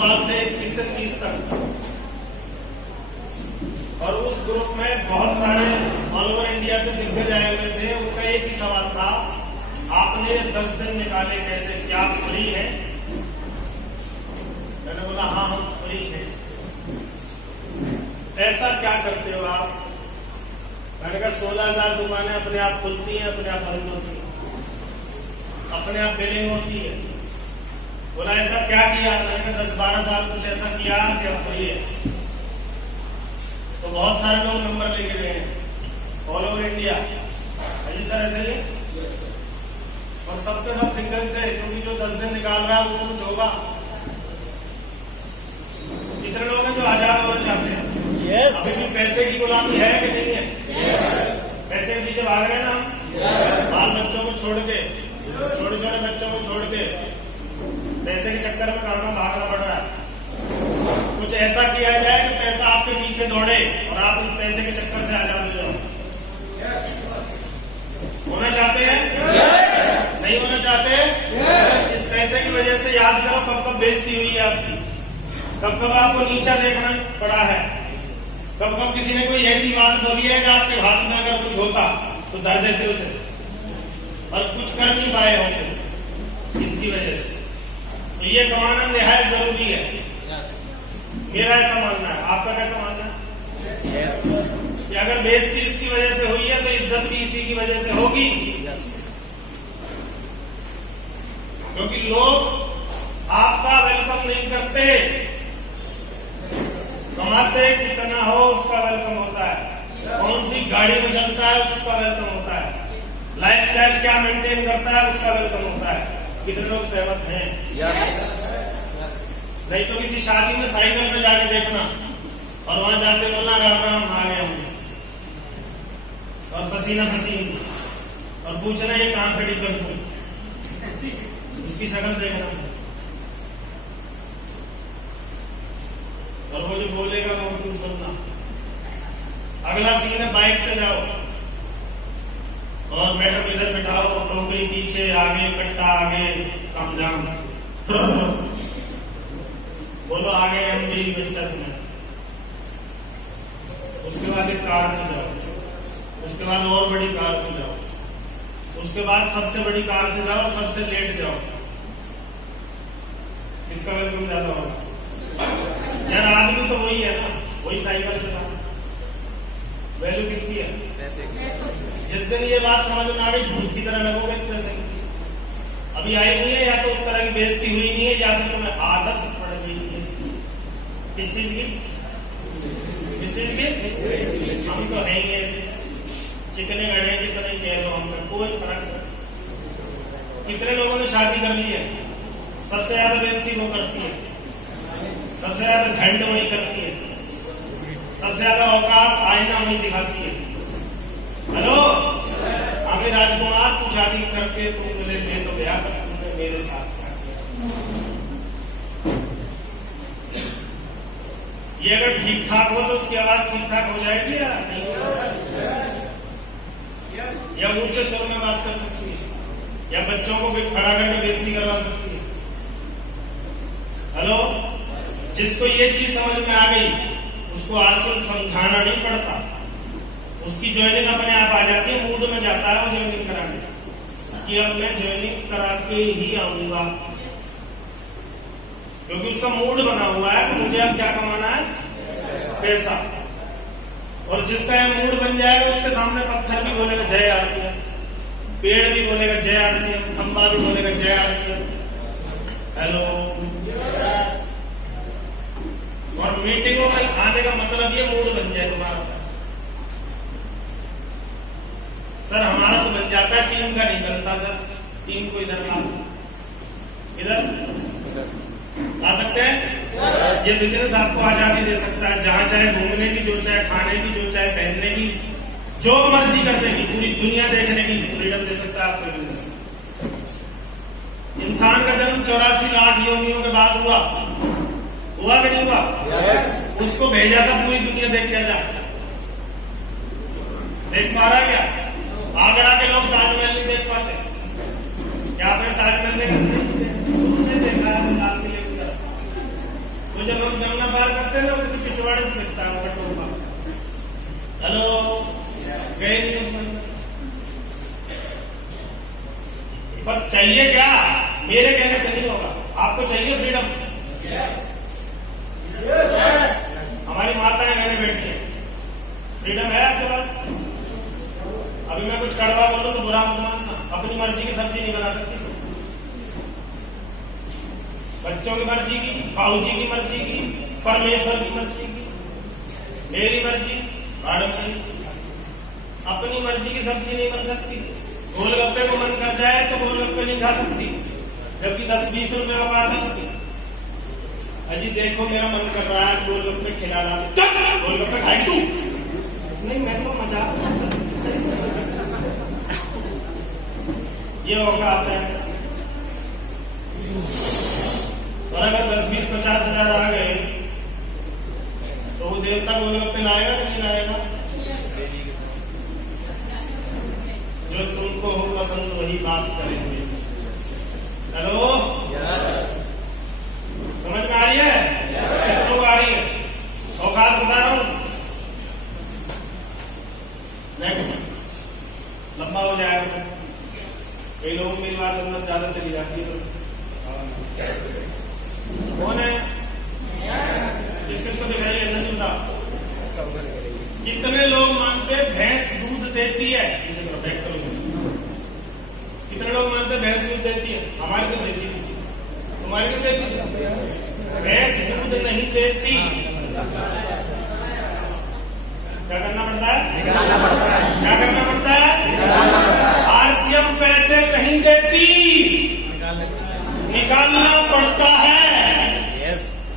भोपाल थे 21 से 30 तक, और उस ग्रुप में बहुत सारे ऑल ओवर इंडिया से दिग्गज आए हुए थे। उनका एक ही सवाल था, आपने 10 दिन निकाले कैसे, क्या फ्री है? मैंने बोला हाँ हम फ्री हैं। ऐसा क्या करते हो आप? मैंने कहा 16,000 दुकानें अपने आप खुलती हैं, अपने आप बंद होती हैं, अपने आप बिलिंग होती है। बोला ऐसा क्या किया? मैंने कहा 10-12 साल कुछ ऐसा किया कि अब फ्री है। तो बहुत सारे लोग नंबर लेके गए हैं ऑल ओवर इंडिया। अजी सर ऐसे ही, और सबके सब दिग्गज थे, क्योंकि जो 10 दिन निकाल रहा है वो कुछ होगा। कितने लोग हैं जो आजाद होना चाहते हैं? अभी भी पैसे की गुलामी है कि नहीं है? पैसे के पीछे भाग रहे हैं ना हम, बाल बच्चों को छोड़ के, छोटे छोटे बच्चों को छोड़ के पैसे के चक्कर में कहाँ भागना पड़ रहा है। कुछ ऐसा किया जाए कि पैसा आपके पीछे दौड़े और आप इस पैसे के चक्कर से आजाद हो जाओ। होना चाहते हैं? नहीं होना चाहते? इस पैसे की वजह से याद करो कब कब बेइज्जती हुई है आपकी, कब कब आपको नीचा देखना पड़ा है, कब कब किसी ने कोई ऐसी बात बोली है कि आपके हाथ में अगर कुछ होता तो धर देते उसे, और कुछ कर नहीं पाए होंगे इसकी वजह से। तो ये कमाना निहायत जरूरी है, मेरा ऐसा मानना है। आपका कैसा मानना है? कि अगर बेइज्जती इसकी वजह से हुई है तो इज्जत भी इसी की वजह से होगी। क्योंकि लोग आपका वेलकम नहीं करते, कमाते कितना हो उसका वेलकम होता है, कौन सी गाड़ी में चलता है उसका वेलकम होता है, लाइफ स्टाइल क्या मेंटेन करता है उसका वेलकम होता है। कितने लोग सहमत हैं? नहीं तो किसी शादी में साइकिल में जाके देखना और वहां जाके बोलना राम राम आ गए होंगे, और पसीना पसीन, और पूछना ये कहां खड़ी कर दूं, उसकी शक्ल देखना, और वो जो बोलेगा वो तुम सुनना। अगला सीन है बाइक से जाओ और मेट्रो इधर बिठाओ, टोकरी पीछे, आगे कट्टा, आगे कम जाम, बोलो आगे हम भी बच्चा से। उसके बाद एक कार से जाओ, उसके बाद और बड़ी कार से जाओ, उसके बाद सबसे बड़ी कार से जाओ, सबसे लेट जाओ। किसका वेलकम ज्यादा होगा? यार आदमी तो वही है ना, वही साइकिल से जाओ, वैल्यू किसकी है? पैसे की। जिस दिन ये बात समझ में आ गई, भूत की तरह लगोगे इस पैसे की। अभी आई नहीं है, या तो उस तरह की बेइज्जती हुई नहीं है, या फिर तुम्हें आदत पड़ गई है। किस चीज की? किस चीज की? हम तो है ही ऐसे चिकने गड़े की तरह कह लो, हमें कोई फर्क नहीं। कितने लोगों ने शादी कर ली है? सबसे ज्यादा बेइज्जती वो करती है, सबसे ज्यादा झंड वही करती है, सबसे ज्यादा औकात आईना वही दिखाती है। हेलो अभी राजकुमार, तू शादी करके तू ले तो गया, पर तुमने मेरे साथ ये अगर ठीक ठाक हो तो उसकी आवाज ठीक ठाक हो जाएगी या नहीं? या ऊंचे स्वर में बात कर सकती है, या बच्चों को भी खड़ा करके बेइज्जती करवा सकती है। हेलो, जिसको ये चीज समझ में आ गई उसको आजकल समझाना नहीं पड़ता, उसकी ज्वाइनिंग अपने आप आ जाती है, मूड में जाता है वो ज्वाइनिंग कराने कि अब मैं ज्वाइनिंग करा के ही आऊंगा, क्योंकि उसका मूड बना हुआ है कि मुझे अब क्या कमाना है? पैसा। और जिसका यह मूड बन जाएगा उसके सामने पत्थर भी बोलेगा जय आरसीएम, पेड़ भी बोलेगा जय आरसीएम, खंबा भी बोलेगा जय आरसीएम। हेलो, और मीटिंगों में आने का मतलब ये मूड बन जाए तुम्हारा। सर हमारा तो बन जाता है, टीम का नहीं बनता सर। टीम को इधर ला, इधर आ सकते हैं। ये बिजनेस आपको आजादी दे सकता है, जहां चाहे घूमने की, जो चाहे खाने की, जो चाहे पहनने की, जो मर्जी करने की, पूरी दुनिया देखने की फ्रीडम दे सकता है आपको बिजनेस। इंसान का जन्म 84 लाख योनियों के बाद हुआ कि नहीं हुआ? उसको भेजा था पूरी दुनिया देख के जा, देख पा रहा क्या? आगरा के लोग ताजमहल नहीं देख पाते क्या? आपने ताजमहल देखा? देखा है लाल किले की तरफ। तो जब हम जमुना पार करते हैं ना तो पिछवाड़े से दिखता है टोपा। हेलो, गए नहीं उसमें। पर चाहिए क्या? मेरे कहने से नहीं होगा, आपको चाहिए फ्रीडम। हमारी माताएं बहनें बैठी हैं, फ्रीडम है आपके पास। अभी मैं कुछ कड़वा बोलूं तो बुरा मत मानना, अपनी मर्जी की सब्जी नहीं बना सकती। बच्चों की मर्जी की, बाबूजी की मर्जी की, परमेश्वर की मर्जी की, मेरी मर्जी मैडम की। अपनी मर्जी की सब्जी नहीं बन सकती। गोलगप्पे को मन कर जाए तो गोलगप्पे नहीं खा सकती, जबकि 10-20 रुपए का बात है उसकी। अजी देखो मेरा मन कर रहा है गोलगप्पे खिलाना, गोलगप्पे खाएगी तू? नहीं, मैं तो मजाक। ये होगा आता है। और अगर 10-20-50 हजार आ गए तो वो देवता गोलगप्पे लाएगा कि नहीं लाएगा? जो तुमको हो पसंद वही बात करेंगे। हेलो, समझ में आ रही है? किस लोग आ रही है? औकात बता रहा हूं। नेक्स्ट लंबा हो जाएगा। कई लोगों की बात अंदर ज्यादा चली जाती है। कौन है? किसको दिखाइए? नंदा। कितने लोग मानते भैंस दूध देती है? कितने लोग मानते भैंस दूध देती है? हमारी तो देती है, तुम्हारी तो देती है। भैंस दूध नहीं देती। क्या करना पड़ता है? निकालना पड़ता है। क्या करना पड़ता है? आरसीएम पैसे नहीं देती, निकालना पड़ता है।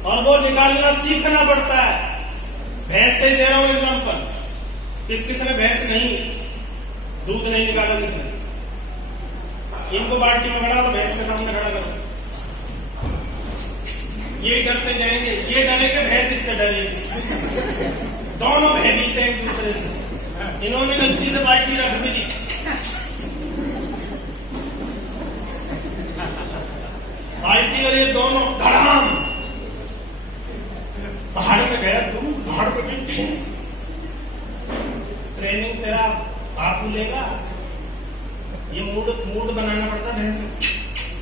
और वो निकालना सीखना पड़ता है। भैंस से दे रहा हूं एग्जाम्पल। किसने भैंस नहीं दूध नहीं निकाला? किसने? इनको बाल्टी में खड़ा तो भैंस के सामने खड़ा करो। ये डरते जाएंगे, ये डरेंगे, भैंस इससे डरेगी। दोनों भयभीत हैं एक दूसरे से। इन्होंने गलती से बाल्टी रख भी दी, बाल्टी और ये दोनों धड़ाम पहाड़ में गया। दूध पहाड़ में भैंस। ट्रेनिंग तेरा बापू लेगा। ये मूड बनाना पड़ता है भैंस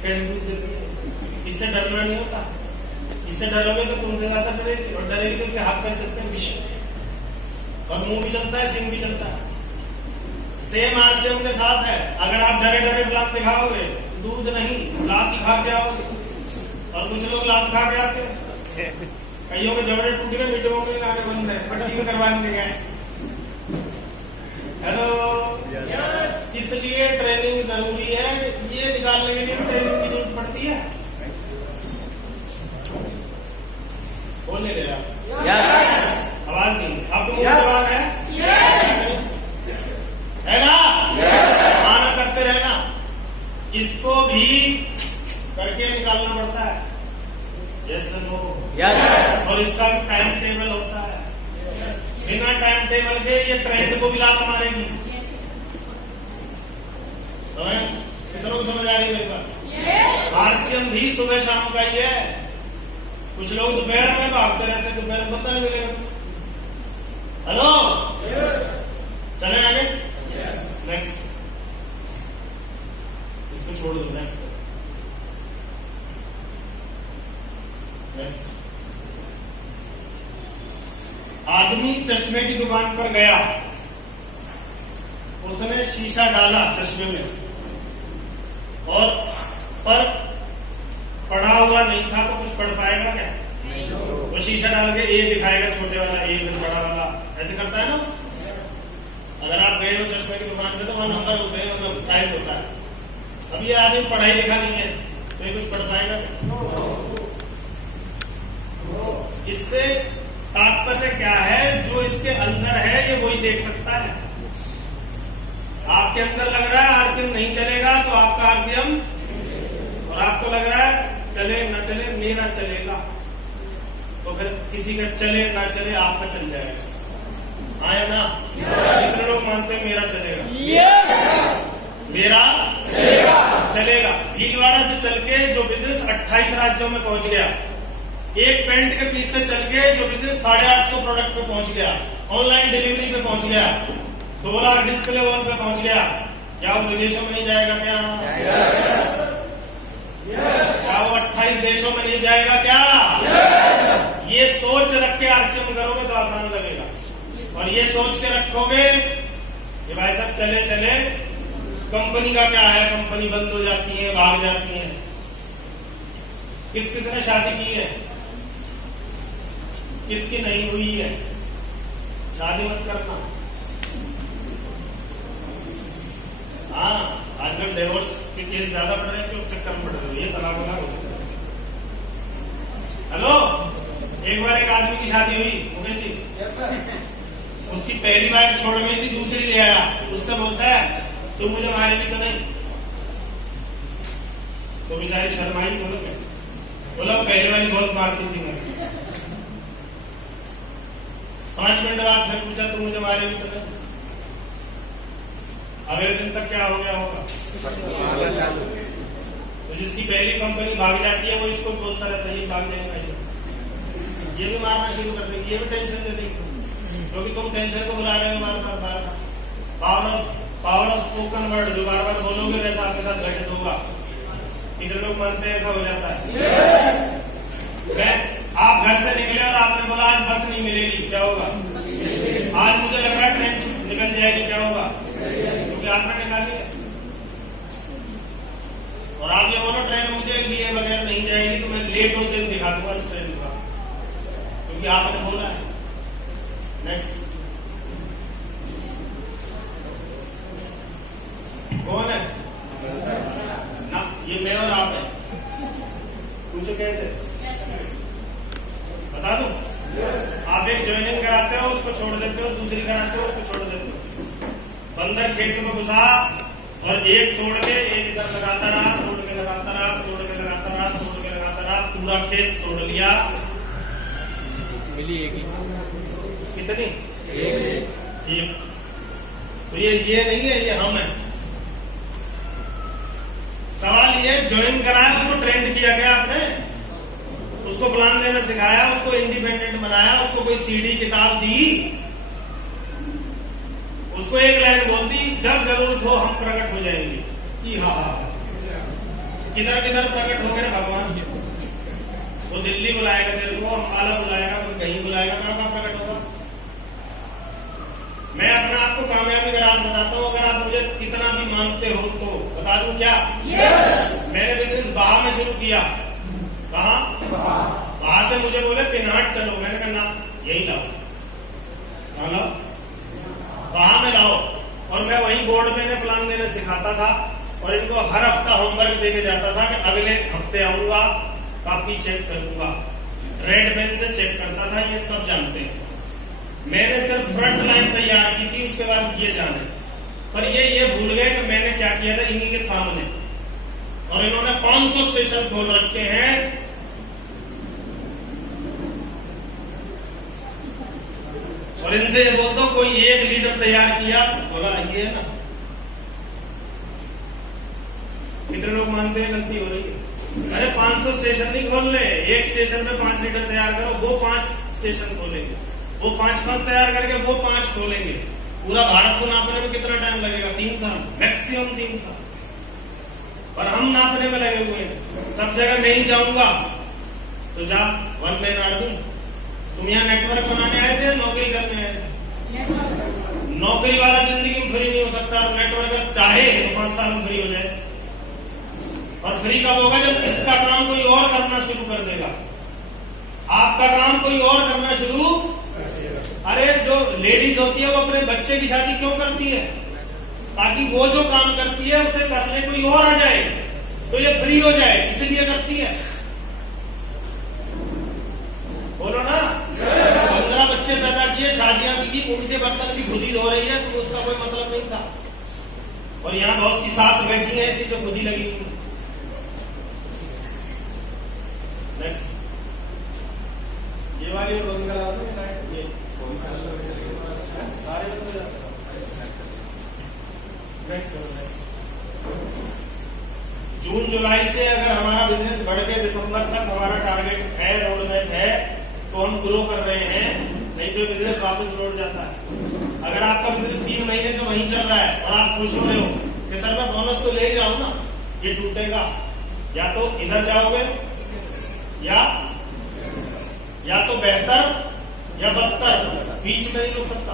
कैसे दूध देती है। इससे डरना नहीं होता। इससे डरोगे तो तुमसे ज्यादा डरेगी, और डरेगी तो उसके हाथ पैर चलते हैं, विष और मुंह भी चलता है, सिंह भी चलता है। सेम आरसीएम के साथ है। अगर आप डरे डरे लात दिखाओगे, दूध नहीं लात खा के आओगे। और कुछ लोग लात खा के आते हैं। कईयों के जबड़े टूट गए, मीटिंगों के आगे बंद है, पट्टी में करवाने गए। हेलो, इसलिए ट्रेनिंग जरूरी है। ये निकालने के लिए ट्रेनिंग की जरूरत पड़ती है। बोल नहीं रहे आप? आवाज नहीं। आपको जवाब है ना? माना करते रहना। इसको भी करके निकालना पड़ता है। Yes no? और इसका टाइम टेबल होता है। बिना टाइम टेबल के ये ट्रेंड को भी लात मारेगी। कितनों को समझ आ रही है मेरी बात? आरसीएम भी सुबह शाम का ही है। कुछ लोग दोपहर में भागते रहते हैं, दोपहर में पता नहीं मिलेगा। हेलो, चले आगे। नेक्स्ट, इसको छोड़ दो। नेक्स्ट आदमी चश्मे की दुकान पर गया, उसने शीशा डाला चश्मे में, और पर पढ़ा हुआ नहीं था तो कुछ पढ़ पाएगा क्या? वो शीशा डाल के ए दिखाएगा, छोटे वाला ए, बड़ा वाला, ऐसे करता है ना। अगर आप गए हो चश्मे की दुकान पे तो वहां नंबर होते हैं, मतलब साइज होता है। अब ये आदमी पढ़ाई लिखा नहीं है तो ये कुछ पढ़ पाएगा क्या? इससे तात्पर्य क्या है? जो इसके अंदर है ये वही देख सकता है। आपके अंदर लग रहा है आरसीएम नहीं चलेगा तो आपका आरसीएम, और आपको लग रहा है चले ना चले मेरा चलेगा, तो फिर किसी का चले ना चले आपका चल जाएगा। आया ना? कितने लोग मानते हैं मेरा चलेगा? मेरा चलेगा। भीलवाड़ा से चल के जो बिजनेस 28 राज्यों में पहुंच गया, एक पेंट के पीस से चल के जो बिजनेस 850 प्रोडक्ट पे पहुंच गया, ऑनलाइन डिलीवरी पे पहुंच गया, 2 लाख डिस्प्ले वन पे पहुंच गया, क्या वो विदेशों में नहीं जाएगा? क्या वो 28 देशों में नहीं जाएगा? क्या ये सोच रख के आरसीएम करोगे तो आसान लगेगा। और ये सोच के रखोगे कि भाई साहब चले चले कंपनी का क्या है, कंपनी बंद हो जाती है, भाग जाती है। किस किस ने शादी की है, किसकी नहीं हुई है? शादी मत करना। हाँ, आजकल डिवोर्स के केस ज्यादा बढ़ रहे हैं, क्यों चक्कर में पड़ रहे हो? ये तलाक हो सकता है। हेलो, एक बार एक आदमी की शादी हुई मुकेश जी, उसकी पहली बार छोड़ गई थी, दूसरी ले आया, उससे बोलता है तुम मुझे मारेगी तो नहीं? तो बेचारी शर्माई, बोला पहले वाली बहुत मारती थी मैं। 5 मिनट बाद फिर पूछा तुम मुझे मारेगी तो नहीं? अगले दिन तक क्या हो गया होगा? तो जिसकी पहली कंपनी भाग जाती है वो इसको बोलता रहता है ये भाग जाएगा, ये भी मारना शुरू कर देगी, ये भी टेंशन दे देगी, क्योंकि तुम टेंशन को बुला रहे हो बार बार। पावर ऑफ स्पोकन वर्ड, जो बार बार बोलोगे वैसा आपके साथ घटित होगा। इधर लोग मानते हैं ऐसा हो जाता है। आप घर से निकले और आपने बोला आज बस नहीं मिलेगी, क्या होगा? आज मुझे लग रहा है ट्रेन निकल जाएगी, क्या होगा? क्योंकि आपने निकाली है। और आप ये बोलो ट्रेन मुझे लिए बगैर नहीं जाएगी तो मैं लेट होते हुए दिखा दूंगा उस ट्रेन का, क्योंकि आपने बोला है। नेक्स्ट कौन है ना? ये मैं और आप है। पूछो कैसे? बता दूं? आप एक ज्वाइनिंग कराते हो, उसको छोड़ देते हो, दूसरी कराते हो, उसको छोड़ देते हो। बंदर खेत में घुसा और एक तोड़ के एक इधर लगाता रहा, तोड़ के लगाता रहा, तोड़ के लगाता रहा, तोड़ के लगाता रहा, पूरा खेत तोड़ लिया। मिली एक ही, कितनी? एक। तो ये नहीं है, ये हम है। सवाल ये ज्वाइन कराया, उसको ट्रेंड किया गया, आपने उसको प्लान देना सिखाया, उसको इंडिपेंडेंट बनाया, उसको कोई सीडी किताब दी, उसको एक लाइन बोल दी, जब जरूरत हो हम प्रकट हो जाएंगे। किधर किधर प्रकट हो गए भगवान? वो दिल्ली बुलाएगा तेरे को, अम्बाला बुलाएगा, कोई कहीं बुलाएगा, कहां प्रकट होगा? मैं अपना आपको कामयाबी का राज बताता हूँ, अगर आप मुझे इतना भी मानते हो तो बता दूं क्या? मैंने बिजनेस बाहा में शुरू किया। कहा? बाहा से मुझे बोले पिनाट चलो, मैंने कहा ना, यही लाओ। कहा लाओ? बाहा में लाओ। और मैं वही बोर्ड में प्लान देने सिखाता था और इनको हर हफ्ता होमवर्क देके जाता था कि अगले हफ्ते आऊंगा, कॉपी चेक करूंगा, रेड पेन से चेक करता था, ये सब जानते हैं। मैंने सिर्फ फ्रंट लाइन तैयार की थी, उसके बाद ये जाने। पर ये भूल गए कि मैंने क्या किया था इन्हीं के सामने। और इन्होंने 500 स्टेशन खोल रखे हैं। और इनसे ये बोलता हूं कोई एक लीडर तैयार किया, बोला ये है ना। कितने लोग मानते हैं गलती हो रही है? अरे 500 स्टेशन नहीं खोल रहे, एक स्टेशन पे 5 लीडर तैयार करो, वो 5 स्टेशन खोलेंगे, वो 5 तैयार करके वो 5 खोलेंगे। पूरा भारत को नापने में कितना टाइम लगेगा? 3 साल, मैक्सिमम 3 साल। पर हम नापने में लगे हुए हैं, सब जगह मैं ही जाऊंगा। तो जा, वन मैन आर्मी। तुम यहाँ नेटवर्क बनाने आए थे, नौकरी करने आए थे? नौकरी वाला जिंदगी में फ्री नहीं हो सकता। नेटवर्कर चाहे तो 5 साल में फ्री हो जाए। और फ्री कब होगा? जब इसका काम कोई और करना शुरू कर देगा। आपका काम कोई और करना शुरू। अरे जो लेडीज होती है वो अपने बच्चे की शादी क्यों करती है? ताकि वो जो काम करती है उसे करने कोई और आ जाए तो ये फ्री हो जाए, इसलिए करती है। बोलो ना। 15 बच्चे पैदा किए, शादियां भी की, उनके बर्तन भी खुद ही धो रही है, तो उसका कोई मतलब नहीं था। और यहाँ बहुत सी सास बैठी है ऐसी जो खुद ही लगी हुई। नेक्स्ट ये वाली और बंद करा दो, ये सारे बंद हो जाते हैं। नेक्स्ट जून जुलाई से अगर हमारा बिजनेस बढ़ के दिसंबर तक हमारा टारगेट है, रोड मैप है, तो हम ग्रो कर रहे हैं, नहीं तो बिजनेस वापस लौट जाता है। अगर आपका बिजनेस 3 महीने से वहीं चल रहा है और आप खुश हो रहे हो कि सर मैं बोनस तो ले ही रहा हूं ना, ये टूटेगा। या तो इधर जाओगे या तो बेहतर या बदतर, बीच में नहीं रुक सकता।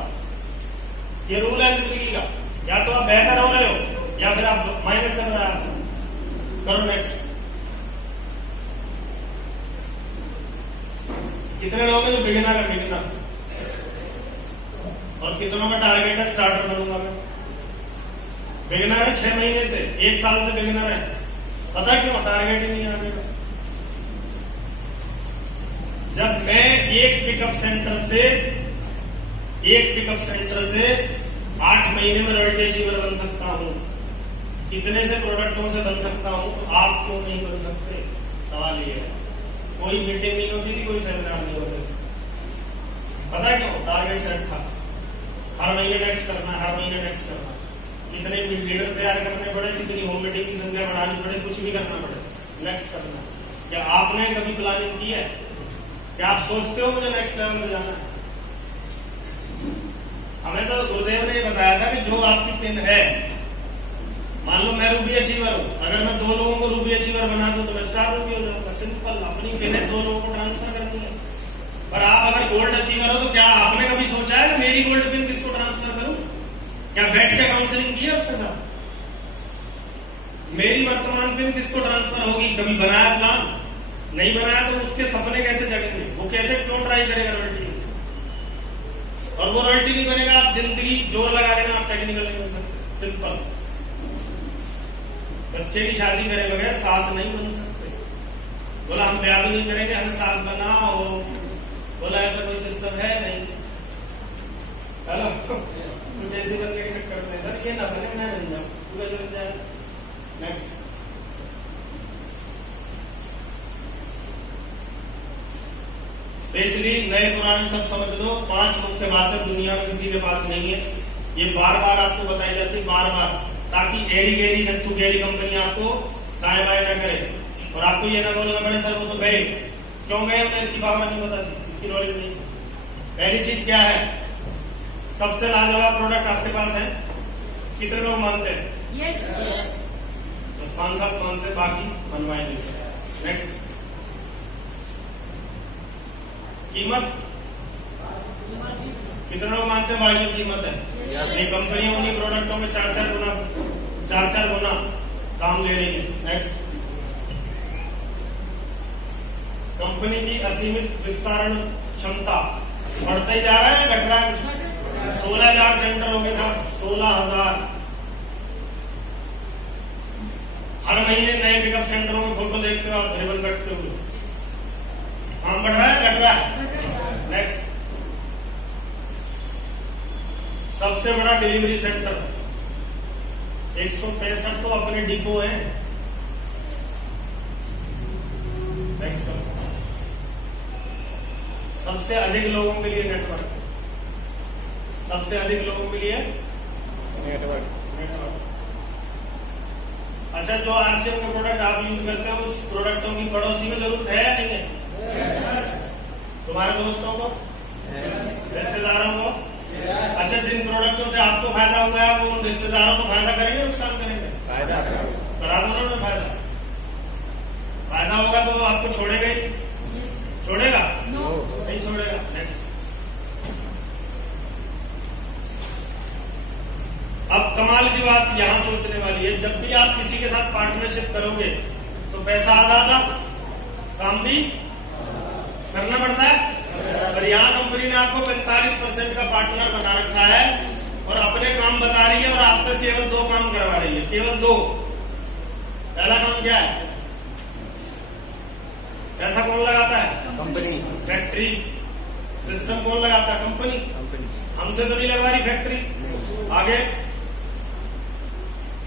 ये रूल है जिंदगी का। या तो आप बेहतर हो रहे हो या फिर आप माइनस चल रहा है। करो नेक्स्ट। कितने लोग हैं जो बिगिनर है? बिगिनर। और कितनों का टारगेट है स्टार्टर बनूंगा मैं? बिगिनर है 6 महीने से, 1 साल से बिगिनर है। पता क्यों? टारगेट ही नहीं है आगे का। जब मैं एक पिकअप सेंटर से 8 महीने में रॉयल्टी अचीवर बन सकता हूं, कितने से प्रोडक्टों से बन सकता हूं, आप क्यों नहीं बन सकते? सवाल ये है। कोई मीटिंग नहीं होती थी, कोई सेमिनार नहीं होते। पता है क्यों? टारगेट सेट था। हर महीने नेक्स्ट करना, हर महीने नेक्स्ट करना। कितने लीडर तैयार करने पड़े, कितनी होम मीटिंग की संख्या बढ़ानी पड़े, कुछ भी करना पड़े, नेक्स्ट करना। क्या आपने कभी प्लानिंग की है? क्या आप सोचते हो मुझे नेक्स्ट लेवल में जाना है? हमें तो गुरुदेव ने बताया था कि जो आपकी पिन है, मान लो मैं रूबी अचीवर हूं, अगर मैं 2 लोगों को रूबी अचीवर बना दूं तो मैं स्टार रूबी हो जाऊंगा। सिंपल। अपनी पिन है, 2 लोगों को ट्रांसफर करनी है। पर आप अगर गोल्ड अचीवर हो तो क्या आपने कभी सोचा है कि मेरी गोल्ड पिन किसको ट्रांसफर करूं? क्या बैठ के काउंसलिंग की है उसके साथ? मेरी वर्तमान पिन किसको ट्रांसफर होगी? कभी बनाया प्लान? नहीं बनाया तो उसके सपने कैसे जगेंगे? वो कैसे क्यों ट्राई करेगा रॉयल्टी? और वो रॉयल्टी नहीं बनेगा, आप जिंदगी जोर लगा लेना, आप टेक्निकल नहीं बन सकते। सिंपल। बच्चे की शादी करे बगैर सास नहीं बन सकते। बोला हम ब्याह भी नहीं करेंगे, हमें सास बनाओ। बोला ऐसा कोई सिस्टम है नहीं। हेलो, कुछ ऐसे बनने के चक्कर में सर ये ना बने, मैं बन जाऊं, पूरा जल जाए। नेक्स्ट। स्पेशली नए पुराने सब समझ लो, 5 मुख्य बातें दुनिया में किसी के पास नहीं है। ये बार बार आपको बताई जाती है, बार बार, ताकि एरी गेरी नत्थु गेरी कंपनी आपको दाएं बाएं न करे और आपको ये ना बोलना पड़े सर वो तो गए। क्यों गए? उन्हें इसकी पावर नहीं पता थी, इसकी नॉलेज नहीं। पहली चीज क्या है? सबसे लाजवाब प्रोडक्ट आपके पास है। कितने लोग मानते हैं? Yes. बस 5-7 मानते, बाकी मनवाएंगे। नेक्स्ट। कीमत। कितने लोग मानते हैं वाजिब कीमत है? ये कंपनियां उन्हीं प्रोडक्टों में 4-4 गुना काम ले रही है। नेक्स्ट। कंपनी की असीमित विस्तारण क्षमता। बढ़ता ही जा रहा है, घट रहा है? 16,000 सेंटर हो गए साहब, 16,000। हर महीने नए पिकअप सेंटरों में फोटो देखते हो आप, रिबन कटते हुए। काम बढ़ रहा है, घट रहा है? नेक्स्ट। सबसे बड़ा डिलीवरी सेंटर, 165 तो अपने डिपो हैं। नेक्स्ट। सबसे अधिक लोगों के लिए नेटवर्क, सबसे अधिक लोगों के लिए नेटवर्क। अच्छा, जो आरसीएम का प्रोडक्ट आप यूज करते हो, उस प्रोडक्टों की पड़ोसी में जरूरत है या नहीं है? तुम्हारे दोस्तों को, रिश्तेदारों को। अच्छा, जिन प्रोडक्टों से आपको फायदा हुआ है वो उन रिश्तेदारों को फायदा करेंगे, नुकसान करेंगे? फायदा करा दो ना। फायदा होगा तो आपको छोड़ेगा ही? छोड़ेगा? नहीं छोड़ेगा। नेक्स्ट। अब कमाल की बात यहां सोचने वाली है, जब भी आप किसी के साथ पार्टनरशिप करोगे तो पैसा आधा काम भी करना पड़ता है। और यहाँ कंपनी ने आपको 45% का पार्टनर बना रखा है और अपने काम बता रही है और आपसे केवल 2 काम करवा रही है, केवल 2। पहला काम क्या है? पैसा कौन लगाता है? कंपनी। फैक्ट्री। सिस्टम कौन लगाता है? कंपनी। हमसे तो नहीं लगवा रही फैक्ट्री। आगे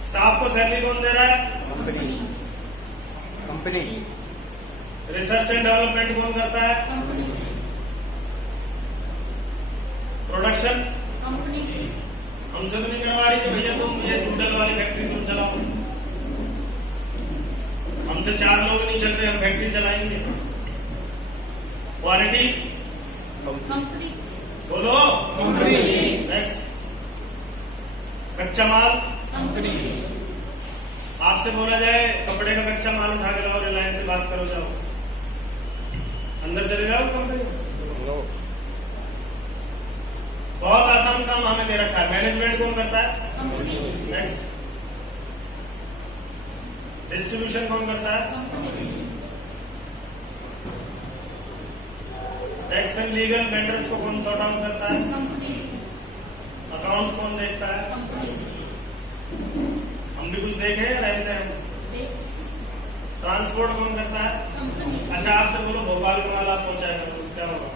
स्टाफ को सैलरी कौन दे रहा है? कंपनी। रिसर्च एंड डेवलपमेंट कौन करता है? Production company. हमसे तो नहीं करवा रही कि भैया तुम ये नूडल वाली फैक्ट्री तुम चलाओ। हमसे 4 लोग नहीं चल रहे, हम फैक्ट्री चलाएंगे। क्वालिटी कंपनी बोलो, नेक्स्ट। कच्चा माल, कंपनी आपसे बोला जाए कपड़े का कच्चा माल उठा के लाओ, रिलायंस से बात करो, जाओ अंदर चले जाओ कंपनी। बहुत आसान काम हमें दे रखा है। मैनेजमेंट कौन करता है? Company next. डिस्ट्रीब्यूशन कौन करता है? Company tax and legal vendors को कौन सॉर्ट आउट करता है? कंपनी अकाउंट्स कौन देखता है? कंपनी हम भी कुछ देखे या रहते हैं? ट्रांसपोर्ट कौन करता है? कंपनी अच्छा आपसे बोलो भोपाल को माल आप पहुंचाएगा तो क्या होगा?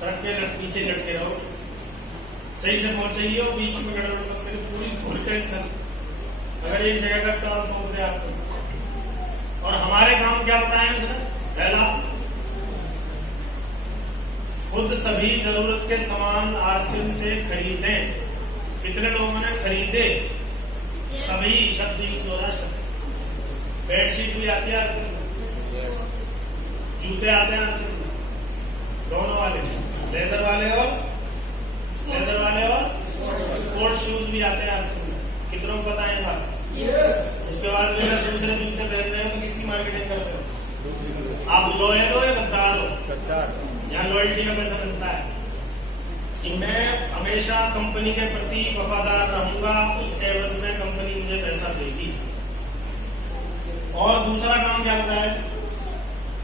ट्रक के पीछे लटके रहो, सही से पहुंचाइए और बीच में गड़बड़ मत करिए, पूरी फुल टेंशन। अगर एक जगह का काम सौंप दे आपको, और हमारे काम क्या बताएं हमसे? पहला, खुद सभी जरूरत के सामान आरसीएम से खरीदें। कितने लोगों ने खरीदे? सभी शब्द यूज हो रहा है। बेडशीट भी आती है आरसीएम में, जूते आते हैं आरसीएम में, दोनों वाले, लेदर वाले और स्पोर्ट्स शूज भी आते हैं आरसीएम में। कितनों को पता है बात? उसके बाद में अगर दूसरे जूते पहन रहे हो तो किसकी मार्केटिंग करते हो? आप लॉयल हो या गद्दार हो? गद्दार। यहाँ लॉयल्टी का पैसा मिलता है कि मैं हमेशा कंपनी के प्रति वफादार रहूंगा, उस एवज में कंपनी मुझे पैसा देगी। और दूसरा काम क्या बताया?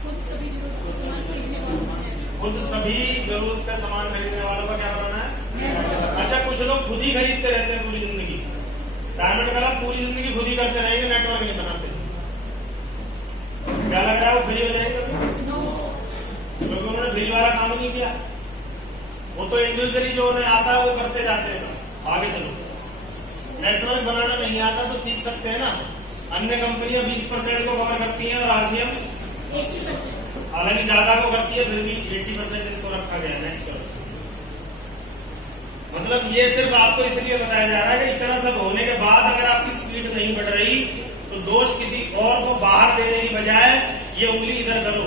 खुद सभी जरूरत के सामान खरीदने वालों हैं। खुद सभी जरूरत का सामान खरीदने वालों का क्या बनाना है? अच्छा कुछ लोग खुद ही खरीदते रहते हैं पूरी जिंदगी। डायमंड कला पूरी जिंदगी खुद ही करते रहेंगे, नेटवर्क नहीं बनाते। क्या लग रहा है वो फ्री हो जाएंगे? क्योंकि उन्होंने फ्री वाला काम ही नहीं किया। वो तो इंडिविजुअली जो उन्हें आता है वो करते जाते हैं, बस आगे चलो। नेटवर्क बनाना नहीं आता तो सीख सकते हैं ना। अन्य कंपनियां 20% को कवर करती हैं और आरसीएम 80% हालांकि ज्यादा को करती है, फिर भी 80% इसको रखा गया। नेक्स्ट करो। मतलब ये सिर्फ आपको इसलिए बताया जा रहा है कि इतना सब होने के बाद अगर आपकी स्पीड नहीं बढ़ रही तो दोष किसी और को बाहर देने की बजाय ये उंगली इधर करो,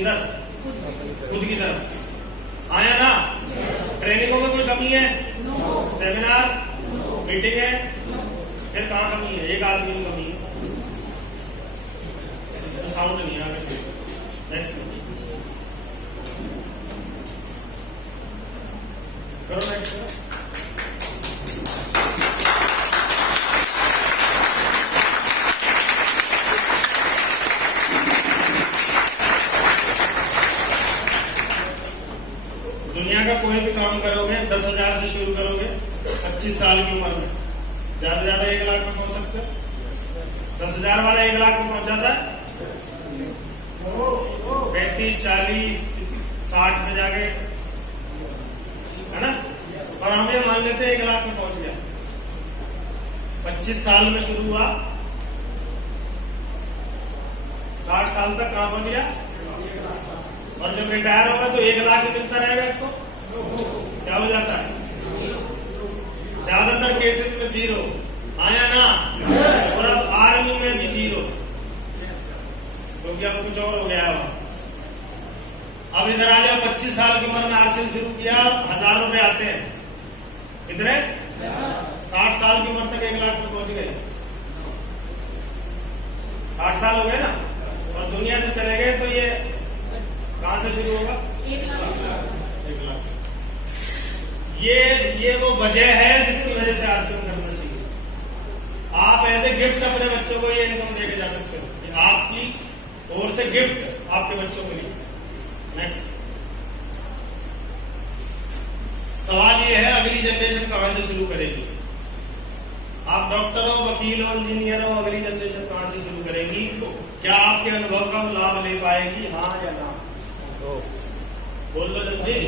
इधर खुद की तरफ। आया ना? ट्रेनिंगों में कोई कमी है? सेमिनार मीटिंग है? फिर कहाँ कमी है? एक आदमी की कमी है, साउंड नहीं आ रहा। नेक्स्ट करो, नेक्स्ट करो। दुनिया का कोई भी काम करोगे 10,000 से शुरू करोगे 25 साल की उम्र में, ज्यादा ज्यादा 1 लाख में पहुंच सकते हो। 10,000 वाला 1 लाख में पहुंच जाता है। 35, 40, 60 में जाके, है ना? और हमें मान लेते हैं 1 लाख में पहुंच गया। 25 साल में शुरू हुआ, 60 साल तक कहां पहुंच गया? और जब रिटायर होगा तो 1 लाख ही मिलता रहेगा इसको। क्या हो जाता है? ज्यादातर केसेस में 0। आया ना? और अब आर्मी में भी 0, क्योंकि अब कुछ और हो गया है। अब इधर आ जाओ, 25 साल की उम्र में आरसीएम शुरू किया, 1,000 रुपए आते हैं। कितने? 60 साल की उम्र तक 1 लाख में पहुंच गए। 60 साल हो गए ना? और दुनिया से चले गए तो ये कहां से शुरू होगा? 1 लाख। 1 लाख से। ये वो वजह है जिसकी वजह से आरसीएम करना चाहिए। आप ऐसे गिफ्ट अपने बच्चों को ये इनकम देके जा सकते हो, कि आपकी ओर से गिफ्ट आपके बच्चों के लिए। नेक्स्ट सवाल ये है, अगली जनरेशन कहां से शुरू करेगी? आप डॉक्टर हो, वकील हो, इंजीनियर हो, अगली जनरेशन कहां से शुरू करेगी? तो क्या आपके अनुभव का लाभ ले पाएगी? हाँ या ना? बोल लो जल्दी।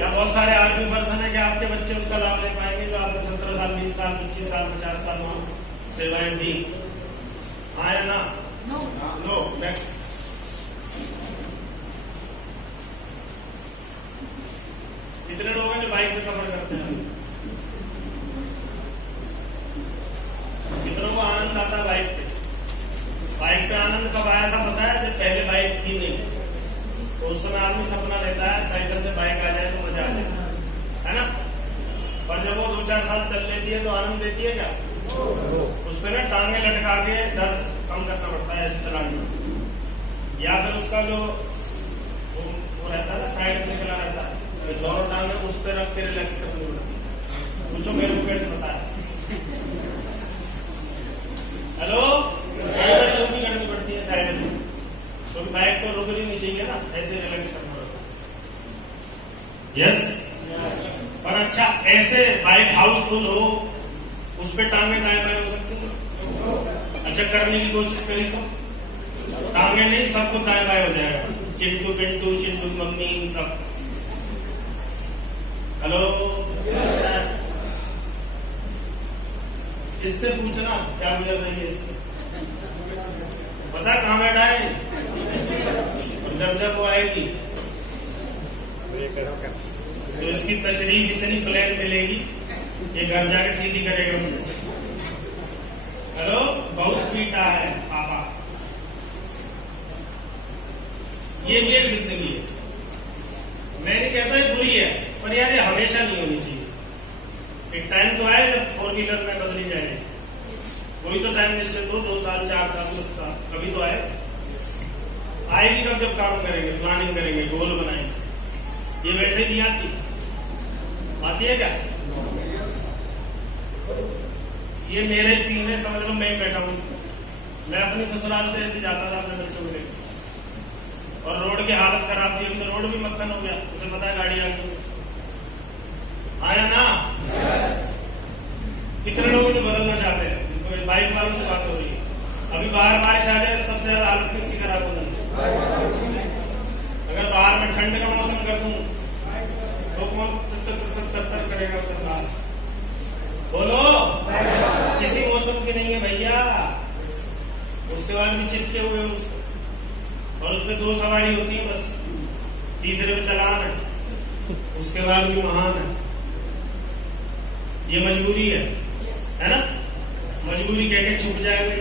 या बहुत सारे आर्मी पर्सन है कि आपके बच्चे उसका लाभ ले पाएंगे जो आपने 17 साल, 20 साल, 25 साल, 50 साल वहां सेवाएं दी? हाँ या ना? नो। नेक्स्ट कितने लोग हैं जो बाइक में सफर करते हैं? कितनों को आनंद आता है बाइक पे? बाइक 3-4 साल चल लेती है तो आनंद देती है क्या? उस पर ना टांगे लटका के दर्द कम करना पड़ता है ऐसे चलाने में, या फिर उसका जो वो रहता है ना साइड में निकला रहता है, दोनों टांगे उस पर रख के रिलैक्स करनी पड़ती है। पूछो मेरे को कैसे पता है? हेलो, वो भी करनी पड़ती है साइड में, तो बाइक तो रुक नहीं चाहिए ना, ऐसे रिलैक्स करना पड़ता है। यस, पर अच्छा ऐसे बाइक हाउसफुल हो उस पे टांगे दाएं बाएं हो सकती है। अच्छा करने की कोशिश करें तो टांगे नहीं, सब कुछ दाएं बाएं हो जाएगा। चिंटू पिंटू चिंटू मम्मी सब। हेलो, इससे पूछना क्या गुजर रही है इससे, पता कहाँ बैठा है, और जब वो आएगी तो इसकी तशरीह इतनी प्लेन मिलेगी ये घर जाके सीधी करेगा उसको। हेलो, बहुत पीटा है पापा, ये भी एक जिंदगी है। मैं नहीं कहता ये बुरी है, पर यार ये हमेशा नहीं होनी चाहिए। एक टाइम तो आए जब 4 व्हीलर में बदली जाए, कोई तो टाइम निश्चित हो, 2 साल 4 साल 10 साल, कभी तो आएगी कब जब काम करेंगे, प्लानिंग करेंगे, गोल बनाएंगे। ये वैसे ही आती है क्या? ये मेरे सीन में समझ लो, मैं ही बैठा हूँ। मैं अपनी ससुराल से ऐसे जाता था अपने बच्चों को लेकर, और रोड की हालत खराब थी, अभी तो रोड भी मक्खन हो गया, उसे पता है गाड़ी आया ना। कितने लोग इन्हें बदलना चाहते हैं, जिनको बाइक वालों से बात हो रही है। अभी बाहर बारिश आ जाए तो सबसे ज्यादा हालत किसकी खराब हो जाती है? अगर बाहर में ठंड का मौसम कर दूं तो कौन तर करेगा उसका? बोलो, किसी मौसम की नहीं है भैया। उसके बाद भी चिपके हुए उसको, और उसमें 2 सवारी होती है बस, तीसरे पे चलान है, उसके बाद भी महान है। ये मजबूरी है ना? मजबूरी कह के छूट जाएगा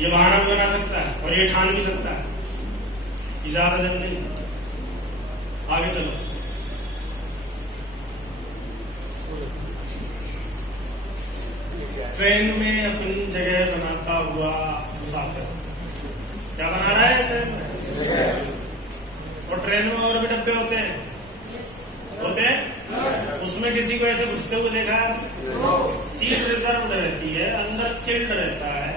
ये बहाना भी बना सकता है और ये ठान भी सकता है कि ज्यादा दिन नहीं। आगे चलो। ट्रेन में अपनी जगह बनाता हुआ मुसाफिर, क्या बना रहा है ट्रेन में? और ट्रेन में और भी डब्बे होते हैं, उसमें किसी को ऐसे घुसते हुए देखा है? सीट रिजर्व रहती है, अंदर चिल्ड रहता है,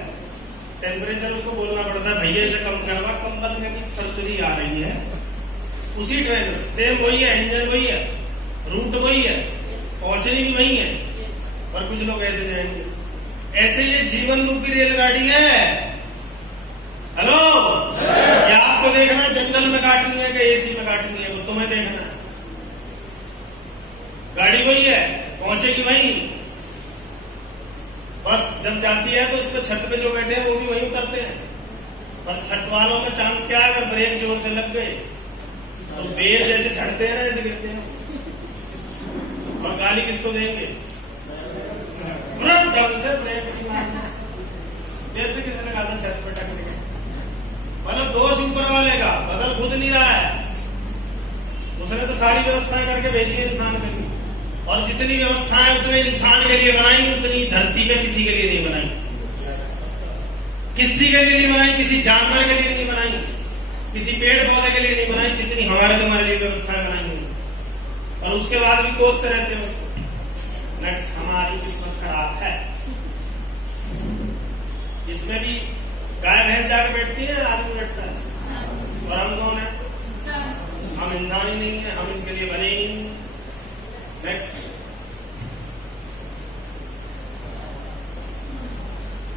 टेम्परेचर उसको बोलना पड़ता है भैया इसे कम करवा, कंबल में की फसली आ रही है। उसी ट्रेन में सेम वही है, इंजन वही है, रूट वही है, पहुंचनी भी वही है, पर कुछ लोग ऐसे जाएंगे। ऐसे ये जीवन रूपी रेलगाड़ी है। हेलो, ये आपको देखना है जंगल में काटनी है कि एसी में काटनी है, वो तुम्हें देखना है। गाड़ी वही है, पहुंचेगी वही, बस जब जाती है तो उस पर छत पे जो बैठे हैं वो भी वही उतरते हैं। पर छत वालों में चांस क्या है, अगर ब्रेक जोर से लग गए तो बेर जैसे झड़ते हैं ना, ऐसे गिरते हैं। और गाली किसको देंगे? ढंग से ब्रेक जैसे किसी ने कहा था छत पे टकने के, मतलब दोष ऊपर वाले का, बदल खुद नहीं रहा है। उसने तो सारी व्यवस्थाएं करके भेजी है इंसान के लिए, और जितनी व्यवस्थाएं उसने इंसान के लिए बनाई उतनी धरती पे किसी के लिए नहीं बनाई, किसी के लिए नहीं बनाई, किसी जानवर के लिए नहीं बनाई, किसी पेड़ पौधे के लिए नहीं बनाई, जितनी हमारे तुम्हारे लिए व्यवस्थाएं बनाई हुई। और उसके बाद भी कोसते रहते हैं उसको। नेक्स्ट, हमारी किस्मत खराब है। इसमें भी गाय भैंस जाके बैठती है, आदमी बैठता है, और हम कौन है? हम इंसान ही नहीं है, हम इनके लिए बने ही नहीं। नेक्स्ट,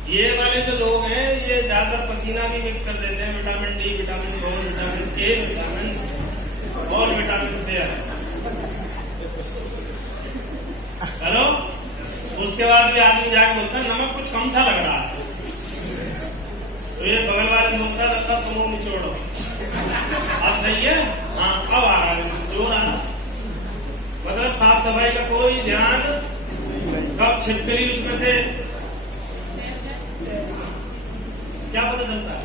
ये वाले जो लोग हैं ये ज्यादातर पसीना भी मिक्स कर देते हैं, vitamin D, vitamin B, vitamin A, vitamin और विटामिन से। हेलो, उसके बाद भी आदमी जाके बोलता है नमक कुछ कम सा लग रहा है, तो ये बगल वाले बोलता है लगता तुम निचोड़ो। अब सही है? हाँ, अब आ रहा है जोर आना। मतलब साफ सफाई का कोई ध्यान, कब छिपकली उसमें से क्या पता चलता है,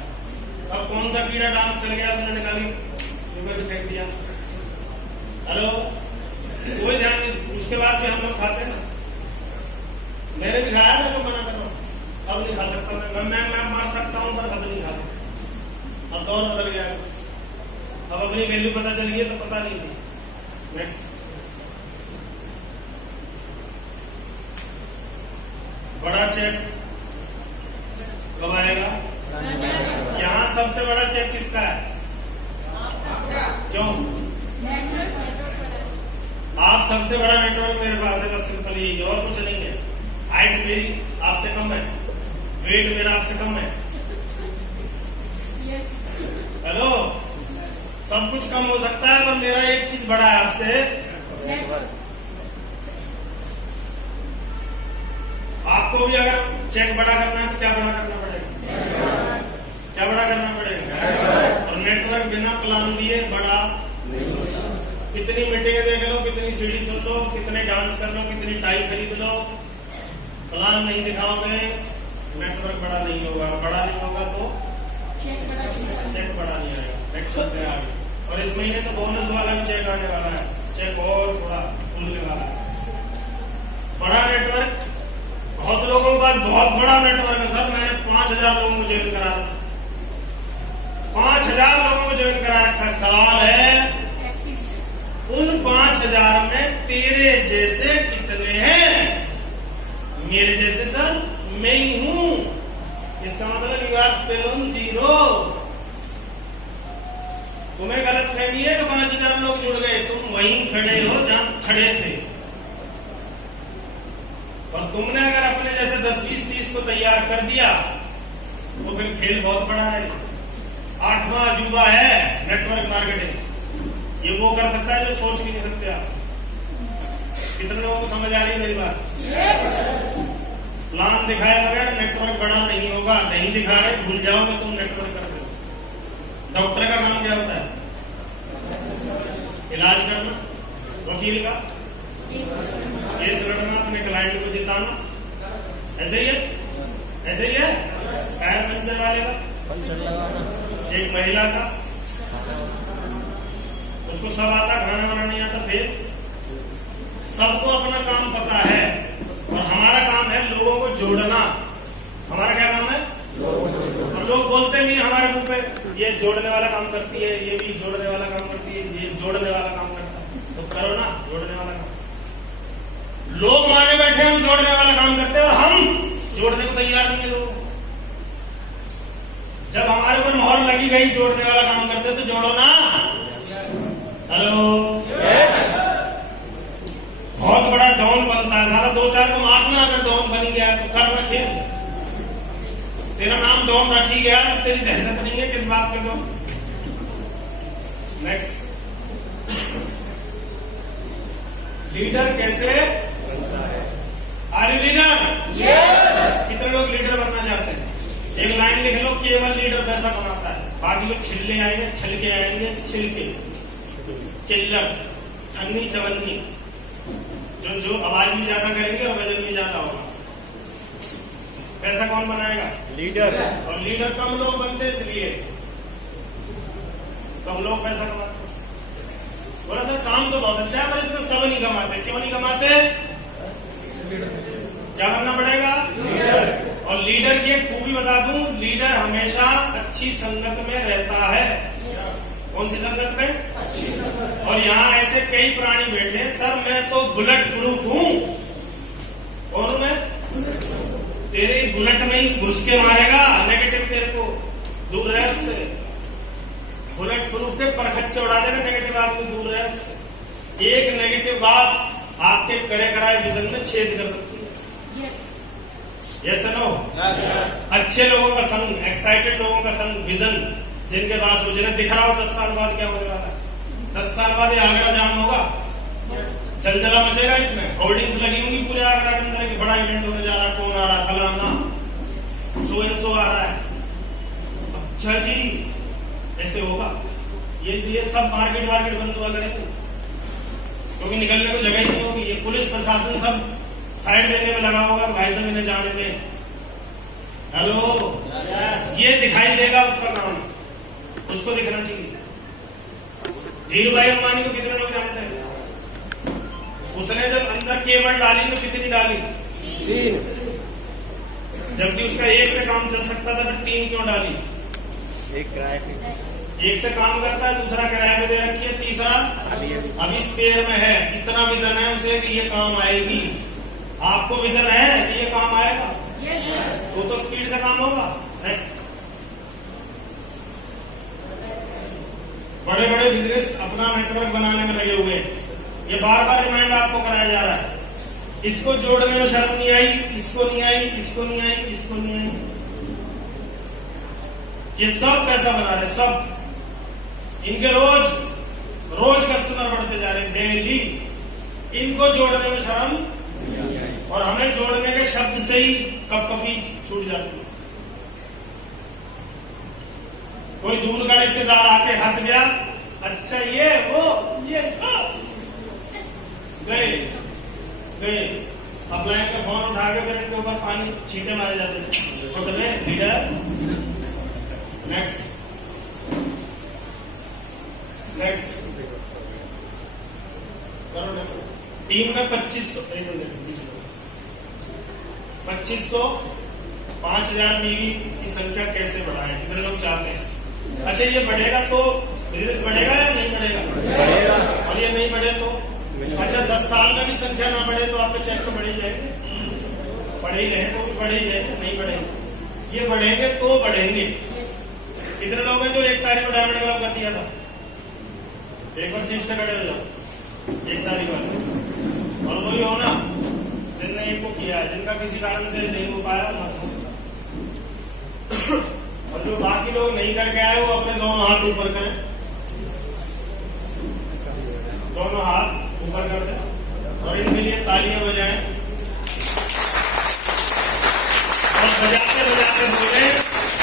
अब कौन सा कीड़ा डांस कर गया उसने निकाली सुबह से फेंक दिया। हेलो, कोई ध्यान नहीं। उसके बाद भी हम लोग खाते हैं मैंने दिखाया, मैं तो मना कर रहा हूँ, अब नहीं खा सकता मैं मार सकता हूँ पर अब नहीं खा सकता। अब दौर बदल गया, अब अपनी वैल्यू पता चली है तो पता नहीं थी। नेक्स्ट, बड़ा चेक कब आएगा? यहाँ सबसे बड़ा चेक किसका है? क्यों? आप सबसे बड़ा नेटवर्क मेरे पास है, बस सिंपल यही, और कुछ नहीं है। हाइट मेरी आपसे कम है, वेट मेरा आपसे कम है। हेलो, सब कुछ कम हो सकता है पर मेरा एक चीज बड़ा है आपसे। आपको भी अगर चेक बड़ा करना है तो क्या बड़ा करना पड़ेगा? क्या बड़ा करना पड़ेगा? और नेटवर्क बिना प्लान दिए बड़ा। कितनी मीटिंग देख लो, कितनी सीढ़ी सुन लो, कितने डांस कर लो, कितनी टाई खरीद लो, प्लान नहीं दिखाओगे नेटवर्क बड़ा नहीं होगा। बड़ा नहीं होगा तो चेक बड़ा नहीं आएगा। नेक्स्ट आगे, और इस महीने तो बोनस वाला भी चेक आने वाला है, चेक और थोड़ा खुलने वाला है। बड़ा नेटवर्क, बहुत लोगों के पास बहुत बड़ा नेटवर्क है सर, मैंने 5000 लोगों को ज्वाइन करा रखा, 5000 लोगों को ज्वाइन करा रखा। सवाल है उन 5000 में तेरे जैसे कितने हैं? मेरे जैसे सर मैं ही हूं। इसका मतलब यू आर सेवन जीरो। तुम्हें गलत फहमी है कि 5000 लोग जुड़ गए, तुम वहीं खड़े हो जहां खड़े थे। और तुमने अगर अपने जैसे 10, 20, 30 को तैयार कर दिया तो फिर खेल बहुत बड़ा है। 8वां अजूबा है नेटवर्क मार्केटिंग। ये वो कर सकता है जो सोच भी नहीं सकते आप। कितने लोगों को समझ आ रही है मेरी बात? प्लान दिखाए बगैर नेटवर्क बड़ा नहीं होगा। नहीं दिखा रहे, भूल जाओ मैं तुम नेटवर्क कर रहे हो। डॉक्टर का काम क्या होता है? इलाज करना। वकील का केस लड़ना, अपने क्लाइंट को जिताना। ऐसे ही है, ऐसे ही है। टायर पंचर वाले का, एक महिला का, उसको सब आता, खाना वाना नहीं आता, फिर सबको अपना काम पता है। और हमारा काम है लोगों को जोड़ना। हमारा क्या काम है? और लोग बोलते भी हमारे मुंह पे, ये जोड़ने वाला काम करती है, ये भी जोड़ने वाला काम करती है, ये जोड़ने वाला काम करता है। तो करो ना जोड़ने वाला काम। लोग माने बैठे हम जोड़ने वाला काम करते हैं और हम जोड़ने को तैयार नहीं है लोग। जब हमारे ऊपर मोहर लगी गई जोड़ने वाला काम करते तो जोड़ो ना। हेलो, बहुत बड़ा डॉन बनता है सारा। 2-4 को मारना, अगर डॉन बनी गया तो कर रखे। तेरा नाम डॉन रखी गया तो तेरी दहशत नहीं है किस बात के? तो नेक्स्ट, लीडर कैसे बनता है? Are you leader? कितने लोग लीडर बनना चाहते हैं? एक लाइन लिख लो, केवल लीडर पैसा कमाता है, बाकी लोग छिल्ले आएंगे, छलके आएंगे, छिलके, चिल्लर, ठन्नी चवन्नी, जो आवाज भी ज्यादा करेंगे और वजन भी ज्यादा होगा। पैसा कौन बनाएगा? लीडर। और लीडर कम लोग बनते इसलिए कम लोग पैसा कमाते। बोला सर काम तो बहुत अच्छा है पर इसमें सब नहीं कमाते। क्यों नहीं कमाते? क्या करना पड़ेगा? लीडर। और लीडर की एक खूबी बता दूं, लीडर हमेशा अच्छी संगत में रहता है। कौन सी संगत में? और यहाँ ऐसे कई प्राणी बैठे हैं, सर मैं तो बुलेट प्रूफ हूँ। कौन हूं मैं? तेरे बुलेट में ही घुस के मारेगा नेगेटिव, तेरे को दूर रहे उससे। बुलेट प्रूफ के परखच्चे उड़ा देगा, नेगेटिव आदमी दूर रहे उससे। एक नेगेटिव बात आपके करे कराए विजन में छेद कर सकती है। Yes no? अच्छे लोगों का संग, एक्साइटेड लोगों का संग, विजन जिनके पास हो, जिन्हें दिख रहा हो 10 साल बाद क्या होने वाला है। 10 साल बाद ये आगरा जाम होगा, चलचला मचेगा। इसमें होल्डिंग्स लगी होंगी पूरे आगरा के अंदर कि बड़ा इवेंट होने जा रहा है, कौन आ रहा है, फलाना, सो एंड सो आ रहा है। अच्छा जी, ऐसे होगा। ये सब मार्केट बंद हुआ करे क्योंकि निकलने को जगह ही नहीं होगी। ये पुलिस प्रशासन सब साइड देने में लगा होगा, भाई साहब इन्हें जाने दें। हेलो, ये दिखाई देगा उसका काम, उसको दिखना चाहिए। धीरू भाई अंबानी को कितने लोग जानते हैं? उसने जब अंदर केबल डाली तो कितनी डाली? तीन। जबकि उसका एक से काम चल सकता था, फिर 3 क्यों डाली? एक किराए पे एक से काम करता है, दूसरा किराए पे दे रखी है, तीसरा खाली है। अभी स्पेयर में है। इतना विजन है उसे कि ये काम आएगी। आपको विजन है कि ये काम आएगा, तो स्पीड से काम होगा। नेक्स्ट, बड़े बड़े बिजनेस अपना नेटवर्क बनाने में लगे हुए हैं। ये बार बार रिमाइंड आपको कराया जा रहा है। इसको जोड़ने में शर्म नहीं आई, इसको नहीं आई, इसको नहीं आई, इसको नहीं आई। ये सब पैसा बना रहे, सब। इनके रोज कस्टमर बढ़ते जा रहे हैं, डेली। इनको जोड़ने में शर्म, और हमें जोड़ने के शब्द से ही कभी छूट जाती है। कोई दूर का रिश्तेदार आके हंस गया, अच्छा ये वो ये गए गए। अब लाइन का फोन उठा के फिर इनके ऊपर पानी छींटे मारे जाते थे। लीडर नेक्स्ट नेक्स्ट करो नेक्स्ट। टीम में 2500 5000 बीवी की संख्या कैसे बढ़ाएं? कितने लोग चाहते हैं? अच्छा, ये बढ़ेगा तो बिजनेस बढ़ेगा या नहीं बढ़ेगा? बढ़ेगा। और ये नहीं बढ़े तो? अच्छा, 10 साल में भी संख्या ना बढ़े तो आपके चेक तो बढ़ ही जाएंगे, बढ़ ही गए तो भी बढ़ ही जाएंगे, नहीं बढ़ेंगे। ये बढ़ेंगे तो बढ़ेंगे। कितने लोग हैं जो 1 तारीख को डायमंड क्लब कर दिया था? एक बार सीट से खड़े हो जाओ, 1 तारीख वाले। और वही हो ना जिनने इनको किया, जिनका किसी कारण से नहीं हो पाया मत हो। और जो बाकी लोग नहीं करके आए वो अपने दोनों हाथ ऊपर करें, दोनों हाथ ऊपर कर दें और इनके लिए तालियां बजाएं और बजाते बजाते बोले,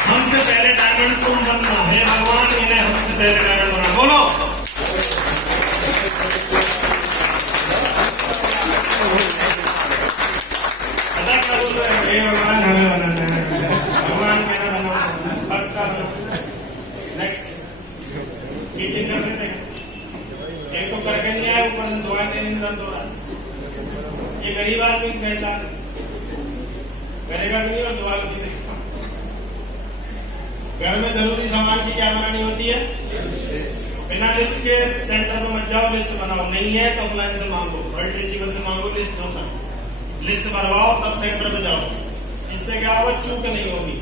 हमसे पहले डायमंड तुम बनना है भगवान, इन्हें हमसे पहले डायमंड बना। बोलो अदा क्या बोल रहे हैं? भगवान हमें बनाना है, भगवान मेरा बना पक्का। नेक्स्ट, चीटिंग कर देते हैं। एक तो करके नहीं आया, ऊपर से दुआ देने में दर्द हो रहा है। ये गरीब आदमी की पहचान करेगा भी नहीं और दुआ भी नहीं। घर में जरूरी सामान की क्या बनानी होती है? बिना लिस्ट के सेंटर में मत जाओ, लिस्ट बनाओ। नहीं है तो ऑफलाइन से मांगो, वर्ल्ड टीचिंग से मांगो, लिस्ट दो, लिस्ट भरवाओ, तब सेंटर पे जाओ। इससे क्या होगा? चूक नहीं होगी।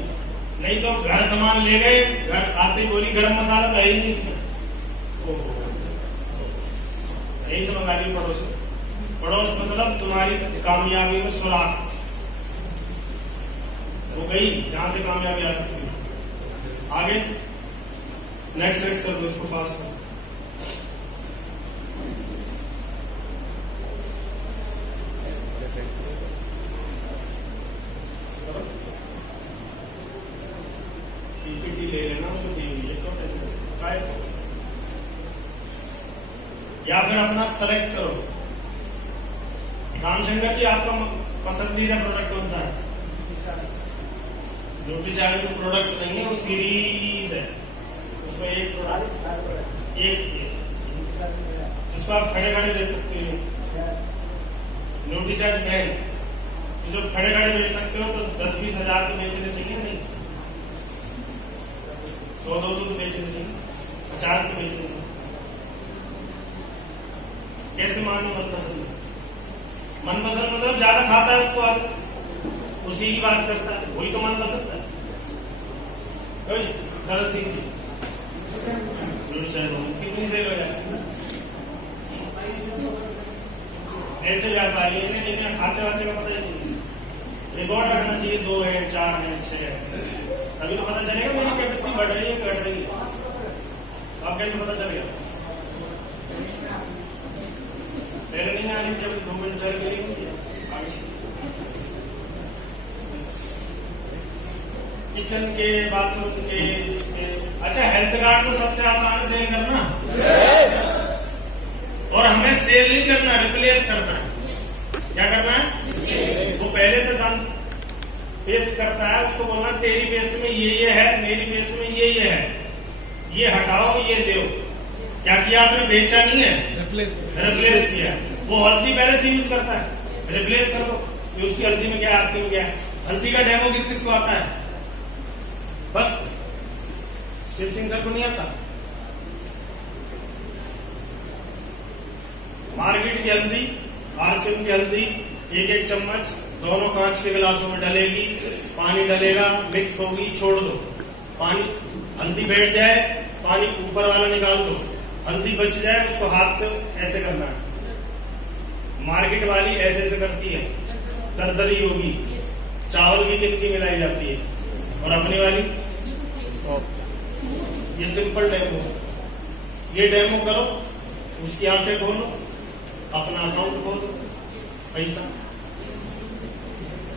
नहीं तो घर सामान ले गए, घर आते बोली गरम मसाला था ही नहीं इसमें, यही से मंगा ली पड़ोस। पड़ोस मतलब तुम्हारी कामयाबी में सुराख हो गई, जहां से कामयाबी आ सकती है। आगे नेक्स्ट कर दो इसको फास्ट। पीपीटी ले लेना, उसको दी हुई है तो या फिर अपना सेलेक्ट करो। रामशंकर जी, आपका पसंदीदा प्रोडक्ट कौन सा है? न्यूट्री चार्ज का प्रोडक्ट नहीं है, वो सीरीज है। उसमें एक प्रोडक्ट एक जिसको आप खड़े खड़े दे सकते हो। न्यूट्री चार्ज बैन जो खड़े खड़े बेच सकते हो, तो 10-20 हजार तो बेचने चाहिए, नहीं 100-200 तो बेचने चाहिए, 50 तो बेचने चाहिए। कैसे मानो मनपसंद? मनपसंद मतलब ज्यादा खाता है उसको, आप उसी की बात करता है, वही तो मनपसंद है। गलत सी कितनी देर हो जाती है? ऐसे व्यापारी है, जिन्हें खाते वाते का पता नहीं, रिकॉर्ड रखना चाहिए, 2 है, 4 है, 6 है, तभी तो पता चलेगा मेरी कैपेसिटी बढ़ रही है घट रही है। अब कैसे पता चलेगा? पहले नहीं आ रही, जब 2 मिनट पहले नहीं किचन के, बाथरूम के, अच्छा हेल्थ कार्ड तो सबसे आसान है सेल करना, और हमें सेल नहीं करना, रिप्लेस करना है। क्या करना है? वो पहले से दान पेस्ट करता है, उसको बोलना तेरी पेस्ट में ये है, मेरी पेस्ट में ये है, ये हटाओ, ये दो। क्या किया आपने? बेचा नहीं है, रिप्लेस किया। वो हल्दी पहले से यूज करता है, रिप्लेस कर दो। कि उसकी हल्दी में क्या है, आपके में क्या है। हल्दी का डेमो किस किस को आता है? बस शिव सिंह सर को नहीं आता। मार्केट की हल्दी, आरसीएम की हल्दी 1-1 चम्मच दोनों कांच के गिलासों में डलेगी, पानी डलेगा, मिक्स होगी, छोड़ दो। पानी हल्दी बैठ जाए, पानी ऊपर वाला निकाल दो, हल्दी बच जाए, उसको हाथ से ऐसे करना है। मार्केट वाली ऐसे ऐसे करती है, दरदरी होगी। चावल की किनकी मिलाई जाती है, और अपनी वाली ये सिंपल डेमो। ये डेमो करो, उसकी आंखें खोलो, अपना अकाउंट खोलो, पैसा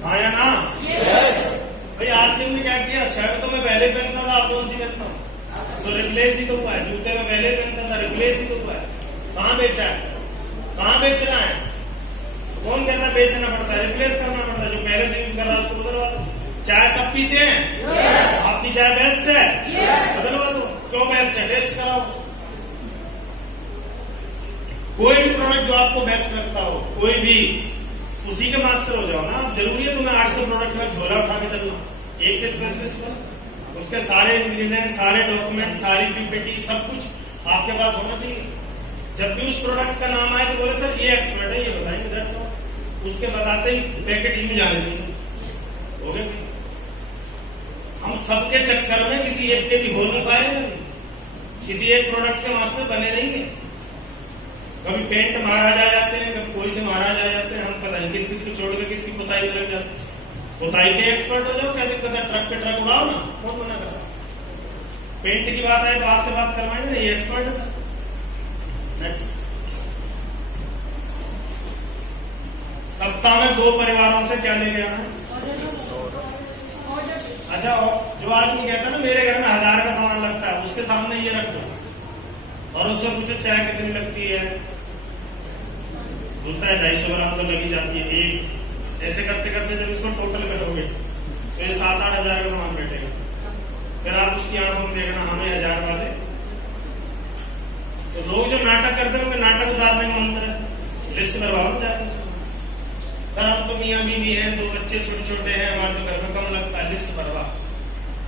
हाँ या ना? भाई आरसीएम ने क्या किया? शर्ट तो मैं पहले पहनता था, आप कौन सी पहनता हूँ? तो रिप्लेस ही तो हुआ है। जूते में पहले पहनता था, रिप्लेस ही तो हुआ है। कहाँ बेचा है? कहाँ बेचना है? कौन कहता है बेचना पड़ता है? रिप्लेस करना पड़ता है। जो पहले से यूज कर रहा है उसको बदलवा दो। चाय सब पीते हैं? आपकी चाय बेस्ट है? बदलवा दो। क्यों बेस्ट है? टेस्ट कराओ। कोई भी प्रोडक्ट जो आपको बेस्ट लगता हो, कोई भी, उसी के मास्टर हो जाओ ना। अब जरूरी है तुम्हें 800 प्रोडक्ट में झोला उठा के चलना? एक के स्पेशलिस्ट पर उसके सारे इंग्रेडिएंट, सारे डॉक्यूमेंट, सारी पीपीटी, सब कुछ आपके पास होना चाहिए। जब भी उस प्रोडक्ट का नाम आए तो बोले सर ये एक्सपर्ट है, ये बताएंगे, दैट्स ऑल। उसके बताते ही पैकेट यूज आने चाहिए। हो गए? हम सबके चक्कर में किसी एक के भी हो नहीं पाएंगे, किसी एक प्रोडक्ट के मास्टर बने नहीं है। कभी पेंट महाराज आ जाते हैं, कभी कोई से महाराज आ जाते हैं, हम पता नहीं किस किस को छोड़ के किसकी पुताई में लग जाते हैं। पुताई के एक्सपर्ट हो जाओ, क्या दिक्कत है? ट्रक पे ट्रक उड़ाओ ना, कौन मना कर रहा? पेंट की बात आए तो आपसे बात करवाएंगे ना, ये एक्सपर्ट है सर। नेक्स्ट, सप्ताह में 2 परिवारों से क्या लेके आना है? अच्छा, और जो आदमी कहता है ना मेरे घर में 1000 का सामान लगता है, उसके सामने ये रख दो और उससे पूछो चाय कितनी लगती है, बोलता है 250 ग्राम तो लगी जाती है। एक ऐसे करते करते जब इसको टोटल करोगे तो ये 7-8 हजार का सामान बैठेगा। फिर आप उसकी आंखों में देखना हमें 1000 वाले। तो लोग जो नाटक करते हैं उनके नाटक उतारने का मंत्र है, लिस्ट करवाओ जाते उसको। सर हम तो मियाँ बीवी हैं, 2 बच्चे छोटे छोटे हैं, हमारे तो घर में कम लगता है, लिस्ट भरवा,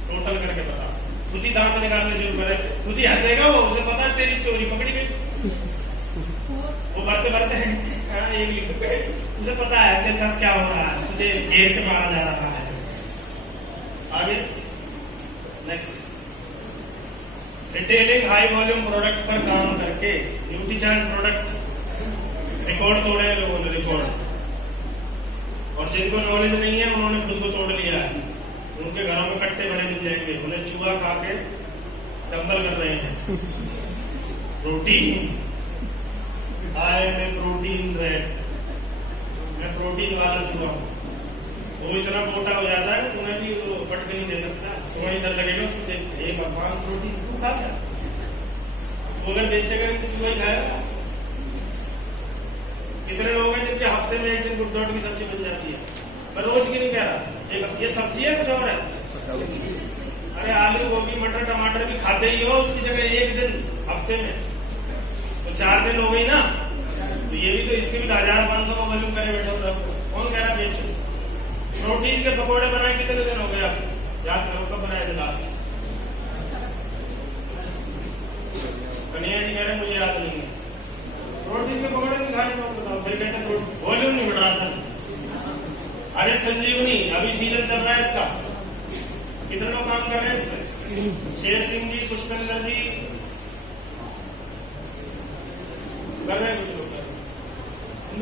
टोटल करके बता। खुद ही दांत निकालने शुरू करे, खुद ही हंसेगा वो, उसे पता है तेरी चोरी पकड़ी गई। वो भरते भरते एक लिख पे, उसे पता है तेरे साथ क्या हो रहा है, तुझे घेर के मारा जा रहा है। आगे next, retailing high volume product पर काम करके ड्यूटी चार्ज प्रोडक्ट रिकॉर्ड तोड़े लोगों ने, रिकॉर्ड। और जिनको नॉलेज नहीं है उन्होंने खुद को तोड़ लिया है। उनके घरों में कट्टे भरे मिल जाएंगे, उन्हें चूहा खा के डंबल कर रहे हैं। प्रोटीन, आई में प्रोटीन रहे, मैं प्रोटीन वाला चूहा हूँ। वो इतना मोटा हो जाता है तुम्हें भी वो पट के नहीं दे सकता। तुम्हें इधर लगेगा उसको देख, हे भगवान प्रोटीन तू खा क्या? वो अगर बेचेगा नहीं तो चूहा ही खाएगा। कितने लोग हैं जिनके हफ्ते में एक दिन गुड की सब्जी बन जाती है? मैं रोज की नहीं कह रहा, ये सब्जी है कुछ और है? अरे आलू गोभी मटर टमाटर भी खाते ही हो, उसकी जगह एक दिन हफ्ते में तो 4 दिन हो गई ना। तो ये भी तो इसके भी 1500 का वॉल्यूम करे बैठो। कौन कह रहा बेचो? प्रोटीन के पकौड़े बनाए कितने दिन हो गए? आप याद करो कब बनाए थे लास्ट? कन्हैया जी कह रहे मुझे याद नहीं है। प्रोटीन के पकौड़े नहीं खाने को बताओ, फिर कहते वॉल्यूम नहीं बढ़ रहा सर। अरे संजीवनी अभी सीजन चल रहा है इसका, कितने लोग काम कर रहे हैं इसमें? शेर सिंह जी, पुष्पेंद्र जी कर रहे हैं, कुछ लोग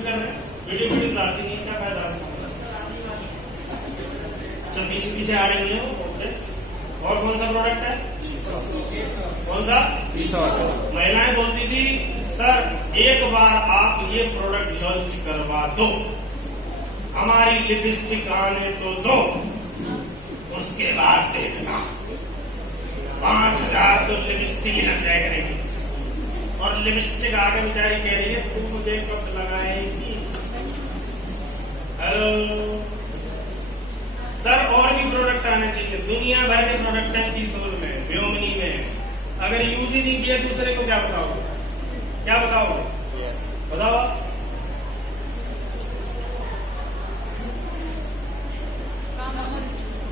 कर रहे हैं। वीडियो लाती नहीं, क्या फायदा? अच्छा पीछे आ रही है वो। और कौन सा प्रोडक्ट है? कौन सा? महिलाएं बोलती थी सर एक बार आप ये प्रोडक्ट लॉन्च करवा दो, हमारी लिपस्टिक आने तो दो, उसके बाद देखना 5000 तो लिपस्टिक लग जाए करेगी। और लिपस्टिक आगे बेचारी कह रही है तू मुझे कब लगाएगी? हेलो सर, और भी प्रोडक्ट आने चाहिए। दुनिया भर के प्रोडक्ट हैं किशोर में, व्योमिनी में। अगर यूज ही नहीं किया दूसरे को क्या बताओगे? क्या बताओगे? बताओ।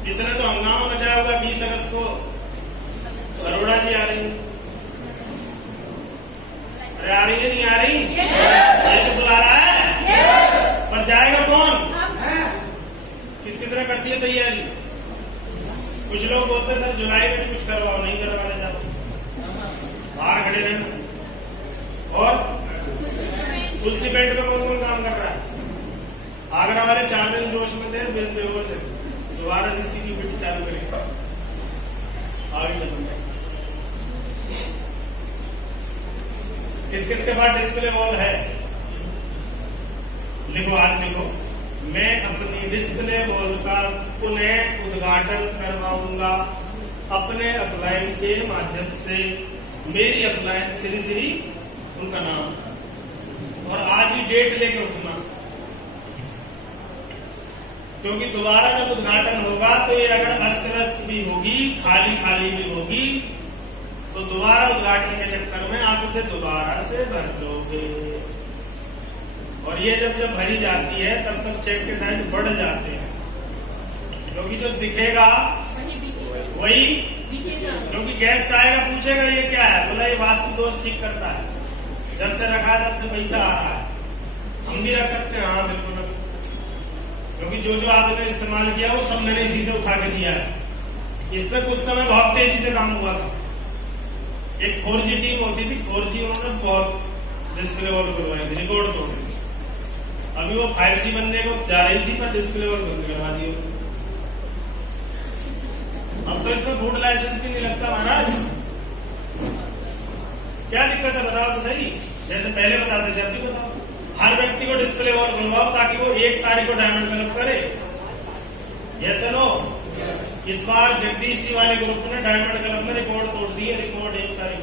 इसने तो हंगामा मचाया होगा 20 अगस्त को अरोड़ा जी आ रही है। अरे आ रही है नहीं आ रही? ये तो बुला रहा है पर जाएगा कौन? किस किसने करती है तैयारी? कुछ लोग बोलते सर जुलाई में कुछ करवाओ, नहीं करवाने जाओ, बाहर खड़े रहना। और तुलसी पेंट में कौन कौन काम कर रहा है? आगरा वाले 4 दिन जोश में थे, बेहोश है, दोबारा जिसकी ड्यूटी चालू करेंगे। आगे चलो, किस किस के पास डिस्प्ले वॉल है? लिखो, आज लिखो, मैं अपनी डिस्प्ले वॉल का पुनः उद्घाटन करवाऊंगा अपने अपलाइन के माध्यम से। मेरी अपलाइन श्री श्री उनका नाम, और आज ही डेट लेकर उठना, क्योंकि दोबारा जब उद्घाटन होगा तो ये अगर अस्त व्यस्त भी होगी, खाली खाली भी होगी, तो दोबारा उद्घाटन के चक्कर में आप उसे दोबारा से भर दोगे। और ये जब जब भरी जाती है तब तक चेक के साइज बढ़ जाते हैं, क्योंकि जो दिखेगा वही, क्योंकि गेस्ट आएगा पूछेगा ये क्या है, बोला ये वास्तु दोष ठीक करता है, जब से रखा है तब से पैसा आ रहा है। हम भी रख सकते हैं, हाँ बिल्कुल रख सकते हैं, क्योंकि जो जो आपने इस्तेमाल किया वो सब मैंने इसी से उठा के दिया है। इसमें कुछ समय बहुत तेजी से काम हुआ था। एक 4G टीम होती थी, 4G उन्होंने बहुत डिस्प्ले वॉल करवाई थी, रिकॉर्ड तोड़ दी। अभी वो 5G बनने को जा रही थी, पर डिस्प्ले वॉल बंद करवा दी। अब तो इसमें फूड लाइसेंस भी नहीं लगता महाराज। क्या दिक्कत है बताओ तो सही, जैसे पहले बताते थे अब भी बताओ। हर व्यक्ति को डिस्प्ले वॉल बनवाओ ताकि वो 1 तारीख को डायमंड कलेक्ट करे। Yes no? इस बार जगदीश जी वाले ग्रुप ने डायमंड क्लब में रिकॉर्ड तोड़ दिए, रिकॉर्ड 1 तारीख,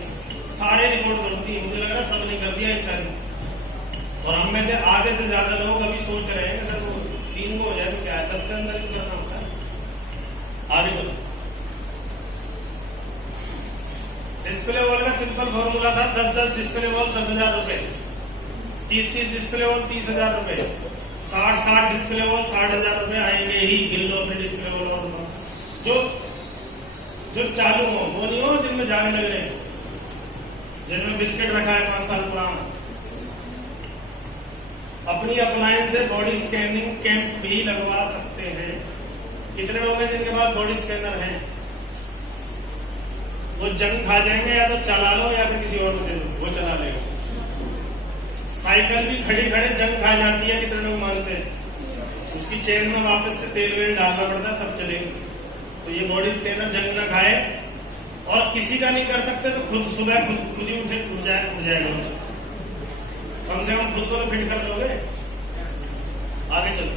सारे रिकॉर्ड तोड़ दिए। मुझे लग रहा सब ने कर दिया 1 तारीख। और हम में से आधे से ज्यादा लोग अभी सोच रहे हैं अगर वो 3 को हो जाए तो क्या है, 10 से अंदर ही करना होता है। आगे चलो, डिस्प्ले वॉल का सिंपल फॉर्मूला था 10-10 डिस्प्ले वॉल 10,000 रुपए, 30-30 डिस्प्ले वॉल 30,000 रुपए, 60-60 डिस्प्ले वॉल 60,000 रुपए आएंगे ही। गिन लो अपने डिस्प्ले वॉल। और जो चालू हो, वो नहीं हो जिनमें जाने लग रहे, जिनमें बिस्किट रखा है 5 साल पुराना। अपनी अप्लायंस से बॉडी स्कैनिंग कैंप भी लगवा सकते हैं। कितने लोग हैं जिनके पास बॉडी स्कैनर है? वो जंग खा जाएंगे, या तो चला लो या फिर किसी और को दे दो, वो चला लेगा। साइकिल भी खड़ी खड़े जंग खा जाती है, कितने लोग मानते हैं? उसकी चेन में वापस से तेल वेल डालना पड़ता तब चलेगी। तो ये बॉडी स्कैनर जंग ना खाए, और किसी का नहीं कर सकते तो खुद सुबह खुद ही उठ जाएगा। कम से कम खुद को तो फिट कर लोगे। आगे चलो,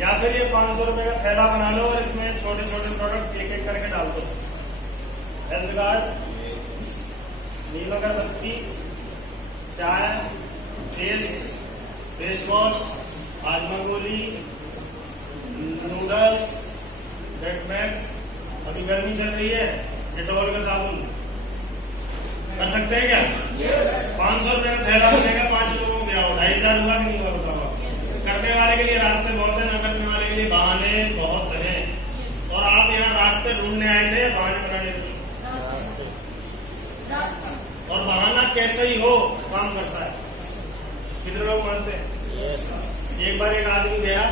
या फिर ये 500 रुपए का थैला बना लो और इसमें छोटे छोटे प्रोडक्ट एक एक करके डाल दो। हेल्थ कार्ड, नीम अगरबत्ती, चाय, पेस्ट, फेस वॉश, हाजमा गोली, नूडल्स, बेड मैक्स, अभी गर्मी चल रही है, डेटॉल का साबुन। कर सकते हैं क्या? 500 रुपए का थैला बनेगा, 5 लोगों को दिया, 2,500 हुआ कि नहीं हुआ बताओ? करने वाले के लिए रास्ते बहुत है, न करने वाले के लिए बहाने बहुत है। और आप यहाँ रास्ते ढूंढने आए थे, बहाने बनाने थे। और बहाना कैसे ही हो काम करता है। कितने लोग मानते हैं? एक बार एक आदमी गया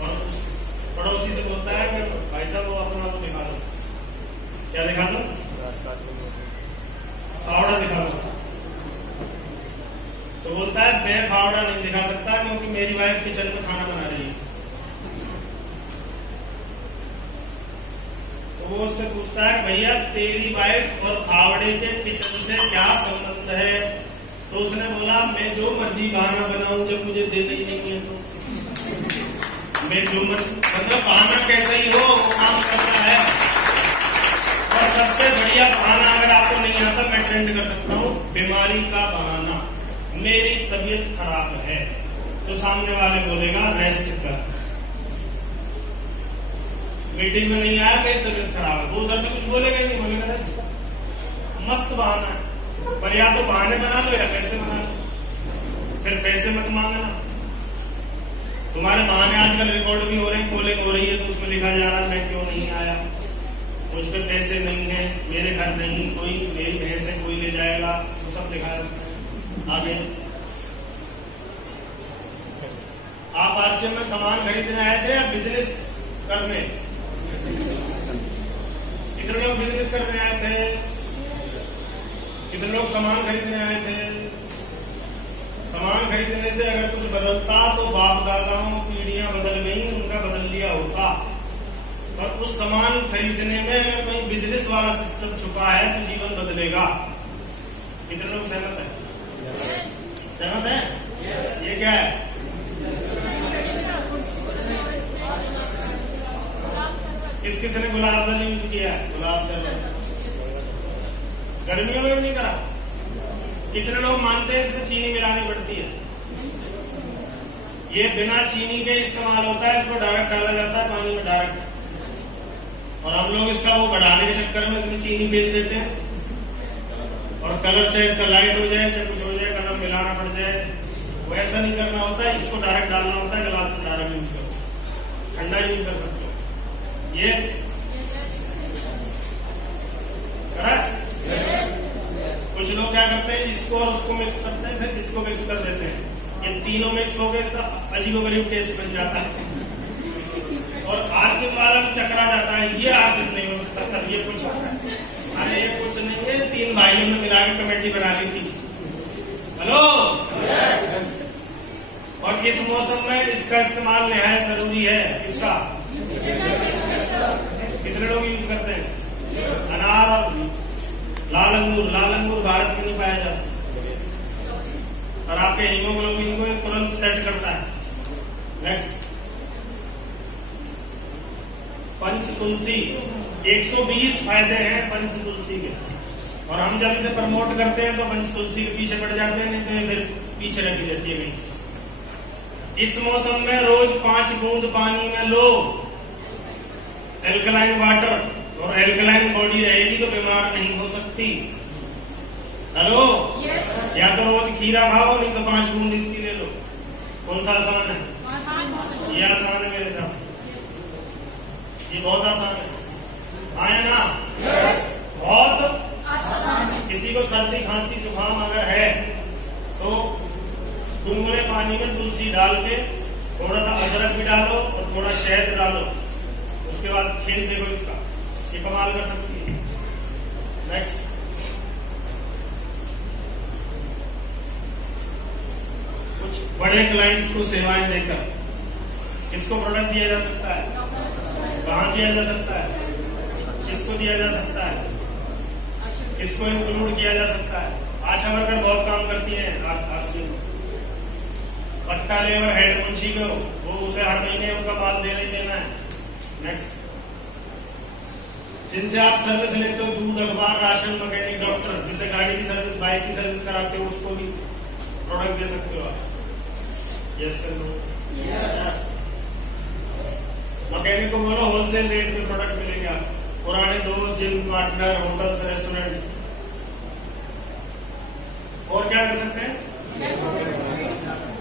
और उस पड़ोसी से बोलता है कि भाई साहब वो अपना को दिखा दो। क्या दिखा दो? फावड़ा दिखा दो। तो बोलता है मैं फावड़ा नहीं दिखा सकता क्योंकि मेरी वाइफ किचन में खाना बना रही है। तो वो उससे पूछता है भैया तेरी वाइफ और फावड़े के किचन से क्या संबंध है? तो उसने बोला मैं जो मर्जी बहाना बनाऊं, जब मुझे देना ही नहीं है तो मैं जो मर्जी, मतलब बहाना कैसा ही हो वो काम करता है। और सबसे बढ़िया बहाना अगर आपको नहीं आता, मैं ट्रेंड कर सकता हूँ, बीमारी का बहाना। मेरी तबीयत खराब है तो सामने वाले बोलेगा रेस्ट कर। मीटिंग में नहीं आया, मेरी तबीयत खराब है, वो उधर से कुछ बोलेगा ही नहीं, बोलेगा रेस्ट कर। मस्त बहाना है। पर या तो बहाने बना लो या पैसे बना लो, फिर पैसे मत मांगना। तुम्हारे बहाने आजकल रिकॉर्ड भी हो रहे हैं, कॉलिंग हो रही है, तो उसमें लिखा जा रहा है मैं क्यों नहीं आया, मुझ पे पैसे नहीं है, मेरे घर नहीं, कोई मेरी भैंस है कोई ले जाएगा, वो सब लिखा है आगे। आप आरसीएम में सामान खरीदने आए थे या बिजनेस करने? कितने लोग बिजनेस करने आए थे? कितने लोग सामान खरीदने आए थे? सामान खरीदने से अगर कुछ बदलता तो बाप दादाओं पीढ़ियां बदल गई, उनका बदल लिया होता। और उस सामान खरीदने में अगर कोई बिजनेस वाला सिस्टम छुपा है तो जीवन बदलेगा। कितने लोग सहमत है? सहमत है? ये क्या है? किस किसने गुलाब जल यूज किया है? गुलाब जल गर्मियों में भी नहीं करा। कितने लोग मानते हैं इसमें चीनी मिलानी पड़ती है? ये बिना चीनी के इस्तेमाल होता है, इसको डायरेक्ट डाला जाता है पानी में डायरेक्ट, और हम लोग इसका वो बढ़ाने के चक्कर में इसमें चीनी बेच देते हैं, और कलर चाहे इसका लाइट हो जाए चाहे कुछ हो जाए, कलर मिलाना पड़ जाए, वो ऐसा नहीं करना होता है। इसको डायरेक्ट डालना होता है, गिलास में डायरेक्ट यूज करो, ठंडा यूज कर सकते हो। ये करेक्ट। कुछ लोग क्या करते हैं, इसको और उसको मिक्स करते हैं, फिर इसको मिक्स कर देते हैं, ये तीनों मिक्स हो गए, इसका अजीबोगरीब टेस्ट बन जाता है, और आरसीएम वाला भी चकरा जाता है। ये आरसीएम नहीं हो सकता सर, ये कुछ अरे ये कुछ नहीं है, 3 भाइयों ने मिला के कमेटी बना ली थी। हेलो। और इस मौसम में इसका इस्तेमाल निहायत जरूरी है। इसका कितने लोग यूज करते हैं? अनार और लाल अंगूर। लाल अंगूर भारत में नहीं पाया जाता, और आपके हीमोग्लोबिन को तुरंत सेट करता है। नेक्स्ट, पंच तुलसी। 120 फायदे हैं पंच तुलसी के, और हम जब इसे प्रमोट करते हैं तो पंच तुलसी के पीछे पड़ जाते हैं, नहीं तो ये फिर पीछे रखी जाती है कहीं। इस मौसम में रोज 5 बूंद पानी में लो, एल्कलाइन वाटर, और एल्कलाइन बॉडी रहेगी तो बीमार नहीं हो सकती। हेलो। या तो रोज खीरा खाओ, नहीं तो 5 बूंद इसकी ले लो। कौन सा आसान है? ये आसान है मेरे हिसाब से, ये बहुत आसान है। आए ना? बहुत आसान है। किसी को सर्दी खांसी जुकाम अगर है तो गुनगुने पानी में तुलसी डाल के थोड़ा सा अदरक भी डालो और थोड़ा शहद डालो, उसके बाद खेल देखो इसका, ये कमाल कर सकती है। नेक्स्ट, कुछ बड़े क्लाइंट्स को सेवाएं देकर किसको प्रोडक्ट दिया जा सकता है? कहाँ दिया जा सकता है? किसको दिया जा सकता है? किसको इंक्लूड किया जा सकता है? आशा वर्कर बहुत काम करती है आरसीएम। पट्टा लेबर हेड मुंशी को, वो उसे हर महीने उनका माल देना ही देना है। नेक्स्ट, जिनसे आप सर्विस लेते हो, दूध, अखबार, राशन, मैकेनिक, डॉक्टर, जिसे गाड़ी की सर्विस, बाइक की सर्विस कराते हो, उसको भी प्रोडक्ट दे सकते हो आप। Yes sir, no? मैकेनिक को बोलो होलसेल रेट में प्रोडक्ट मिलेगा। पुराने दोस्त, जिम पार्टनर, होटल्स, रेस्टोरेंट, और क्या कर सकते हैं?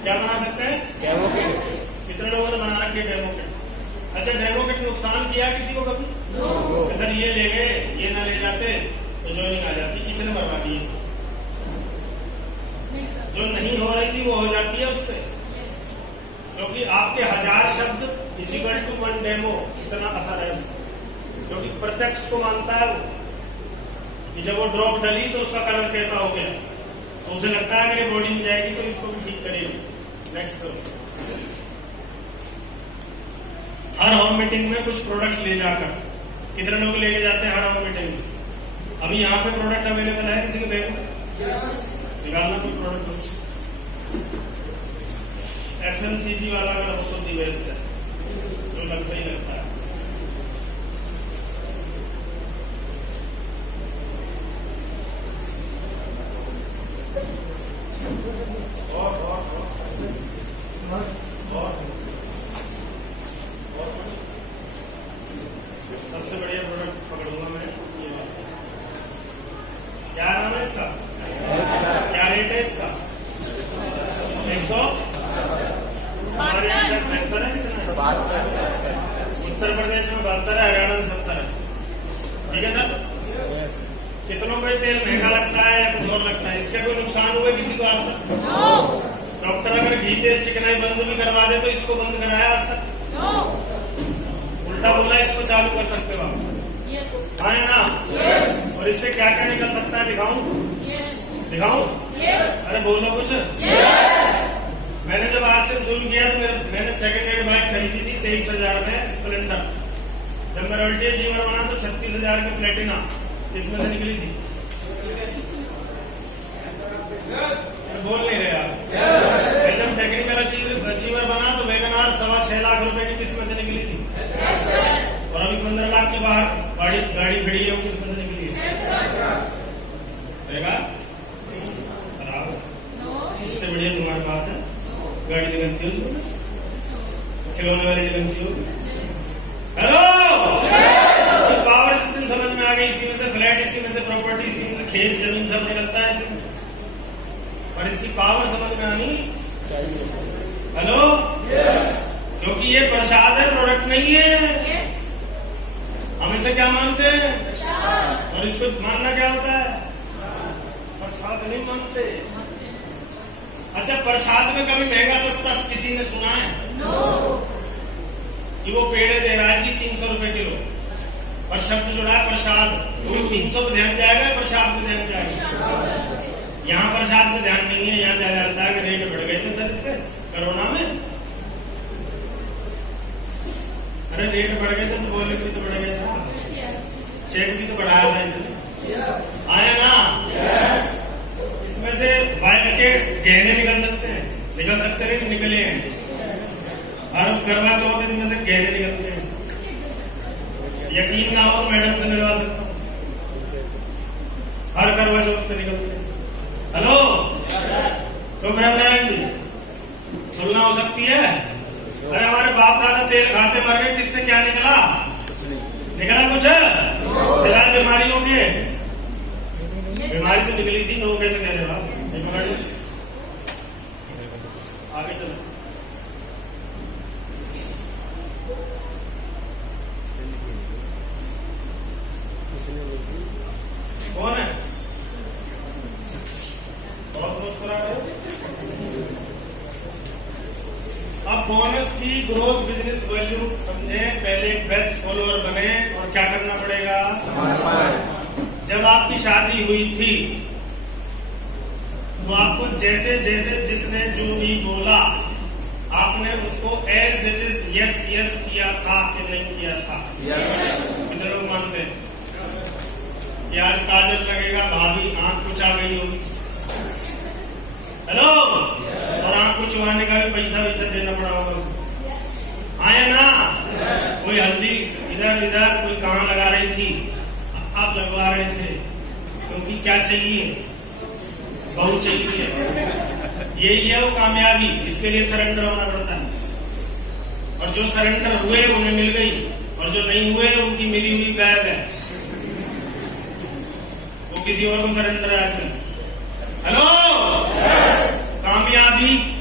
क्या बना सकते हैं? Demo kit. कितने लोगों ने बना रखी है डेमो किट? अच्छा, डेमो किट नुकसान किया किसी को कभी? तो सर ये ले गए, ये ना ले जाते तो ज्वाइनिंग आ जाती, किसने मरवा दी? जो नहीं हो रही थी वो हो जाती है उससे, क्योंकि आपके 1000 शब्द इक्वल टू 1 डेमो, इतना असर है, क्योंकि प्रत्यक्ष को मानता है वो, कि जब वो ड्रॉप डली तो उसका कलर कैसा हो गया, तो उसे लगता है मेरी बॉडी में जाएगी तो इसको भी ठीक करेगी। नेक्स्ट करो। हर होम मीटिंग में कुछ प्रोडक्ट ले जाकर, कितने लोग लेके जाते हैं हर होम मीटिंग में? अभी यहाँ पे प्रोडक्ट अवेलेबल है किसी के बैग में? निकालना कोई प्रोडक्ट। FMCG वाला अगर हो तो दी बेस्ट है, जो लगता ही लगता है। और सबसे बढ़िया प्रोडक्ट पकड़ूंगा मैं, ये वाला। क्या नाम है इसका? क्या रेट है इसका? 100। उत्तर प्रदेश में 72 है, हरियाणा में 70 है। ठीक है सर? कितनों का तेल महंगा लगता है या कुछ और लगता है, इसका कोई नुकसान हुआ किसी को आज तक? डॉक्टर अगर घी तेल चिकनाई बंद भी करवा दे तो इसको बंद कराया आज तक? उल्टा बोला इसको चालू कर सकते हो आप? हाँ या ना? और इससे क्या क्या निकल सकता है, दिखाऊं? दिखाऊं? अरे बोलो कुछ। मैंने जब आज से शुरू किया तो मैंने सेकंड हैंड बाइक खरीदी थी 23,000 में, स्प्लेंडर। जब मेरा अल्टी अचीवर बना तो 36,000 की प्लेटिना इसमें से निकली थी। बोल नहीं रहे आप? जब टेक्निकल अचीवर बना तो वैगनार 6.25 लाख रुपए की किस्म से निकली थी। और अभी 15 लाख के बाहर गाड़ी खड़ी है, वो किस्म से निकली है। इससे बढ़िया तुम्हारे पास है, गाड़ी निकलती है उसमें, खिलौने वाली निकलती हो। हेलो, इसकी पावर इस दिन समझ में आ गई। इसी में से फ्लैट, इसी में से प्रॉपर्टी, इसी में से खेत जमीन सब निकलता है इसी में से। और इसकी पावर समझ में आनी चाहिए। हेलो, क्योंकि ये प्रसाद है, प्रोडक्ट नहीं है। हम इसे क्या मानते हैं? और इसको मानना क्या होता है? प्रसाद नहीं मानते। अच्छा, प्रसाद में कभी महंगा सस्ता किसी ने सुना है? कि वो पेड़े दे रहा है जी 300 रुपए किलो, और शब्द जुड़ा है प्रसाद, तो 300 पे ध्यान जाएगा, प्रसाद पे ध्यान जाएगा? यहाँ प्रसाद पे ध्यान नहीं है, यहाँ जाया जाता है कि रेट बढ़ गए थे सर इसके कोरोना में। अरे रेट बढ़ गए थे तो बोले भी तो बढ़ गया था, चेक भी तो बढ़ाया था इसने। आया ना? इसमें से बाइक के गहने निकल सकते हैं, निकल सकते हैं कि निकले हैं? और करवा चौथ इसमें से गहने निकलते हैं। यकीन ना हो मैडम से मिलवा सकता हूँ, हर करवा चौथ पे निकलते हैं। हेलो, तो तुलना हो सकती है? अरे हमारे बाप दादा तेल खाते मर गए, किससे क्या निकला? निकला कुछ? सिवाय बीमारियों के। बीमारी तो निकली थी, लोग कैसे कह रहे हो आप? आगे चलो। कौन है? बहुत मुस्कुरा रहे हो। अब बोनस की ग्रोथ बिजनेस वैल्यू समझे, पहले बेस्ट फॉलोअर बने। और क्या करना पड़ेगा? जब आपकी शादी हुई थी तो आपको जैसे जैसे जिसने जो भी बोला आपने उसको as it is yes yes किया था कि नहीं किया था? कितने लोग मानते हैं कि आज काजल लगेगा, भाभी आंख कुछ आ गई होगी? हेलो, और आंख को चुहाने का भी पैसा वैसा देना पड़ा होगा उसको। आया ना? कोई हल्दी इधर इधर, कोई कहाँ लगा रही थी, आप लगवा रहे थे, क्योंकि क्या चाहिए? बहुत चाहिए। यही है वो कामयाबी। इसके लिए सरेंडर होना पड़ता है। और जो सरेंडर हुए उन्हें मिल गई, और जो नहीं हुए उनकी मिली हुई गायब है। वो किसी और को सरेंडर है आजकल। हेलो,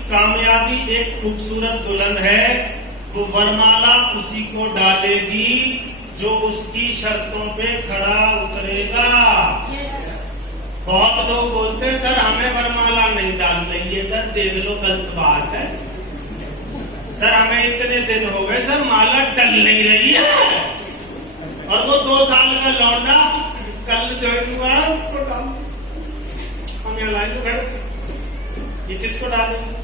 कामयाबी एक खूबसूरत दुल्हन है, वो वरमाला उसी को डालेगी जो उसकी शर्तों पे खरा उतरेगा। बहुत लोग बोलते हैं सर हमें वरमाला नहीं डाल रही है, सर दे लो, गलत बात है। सर हमें इतने दिन हो गए सर माला डल नहीं रही है, और वो 2 साल का लौंडा कल ज्वाइन हुआ है, उसको डाल। हम यहाँ लाइन तो खड़े, ये किसको डालेंगे?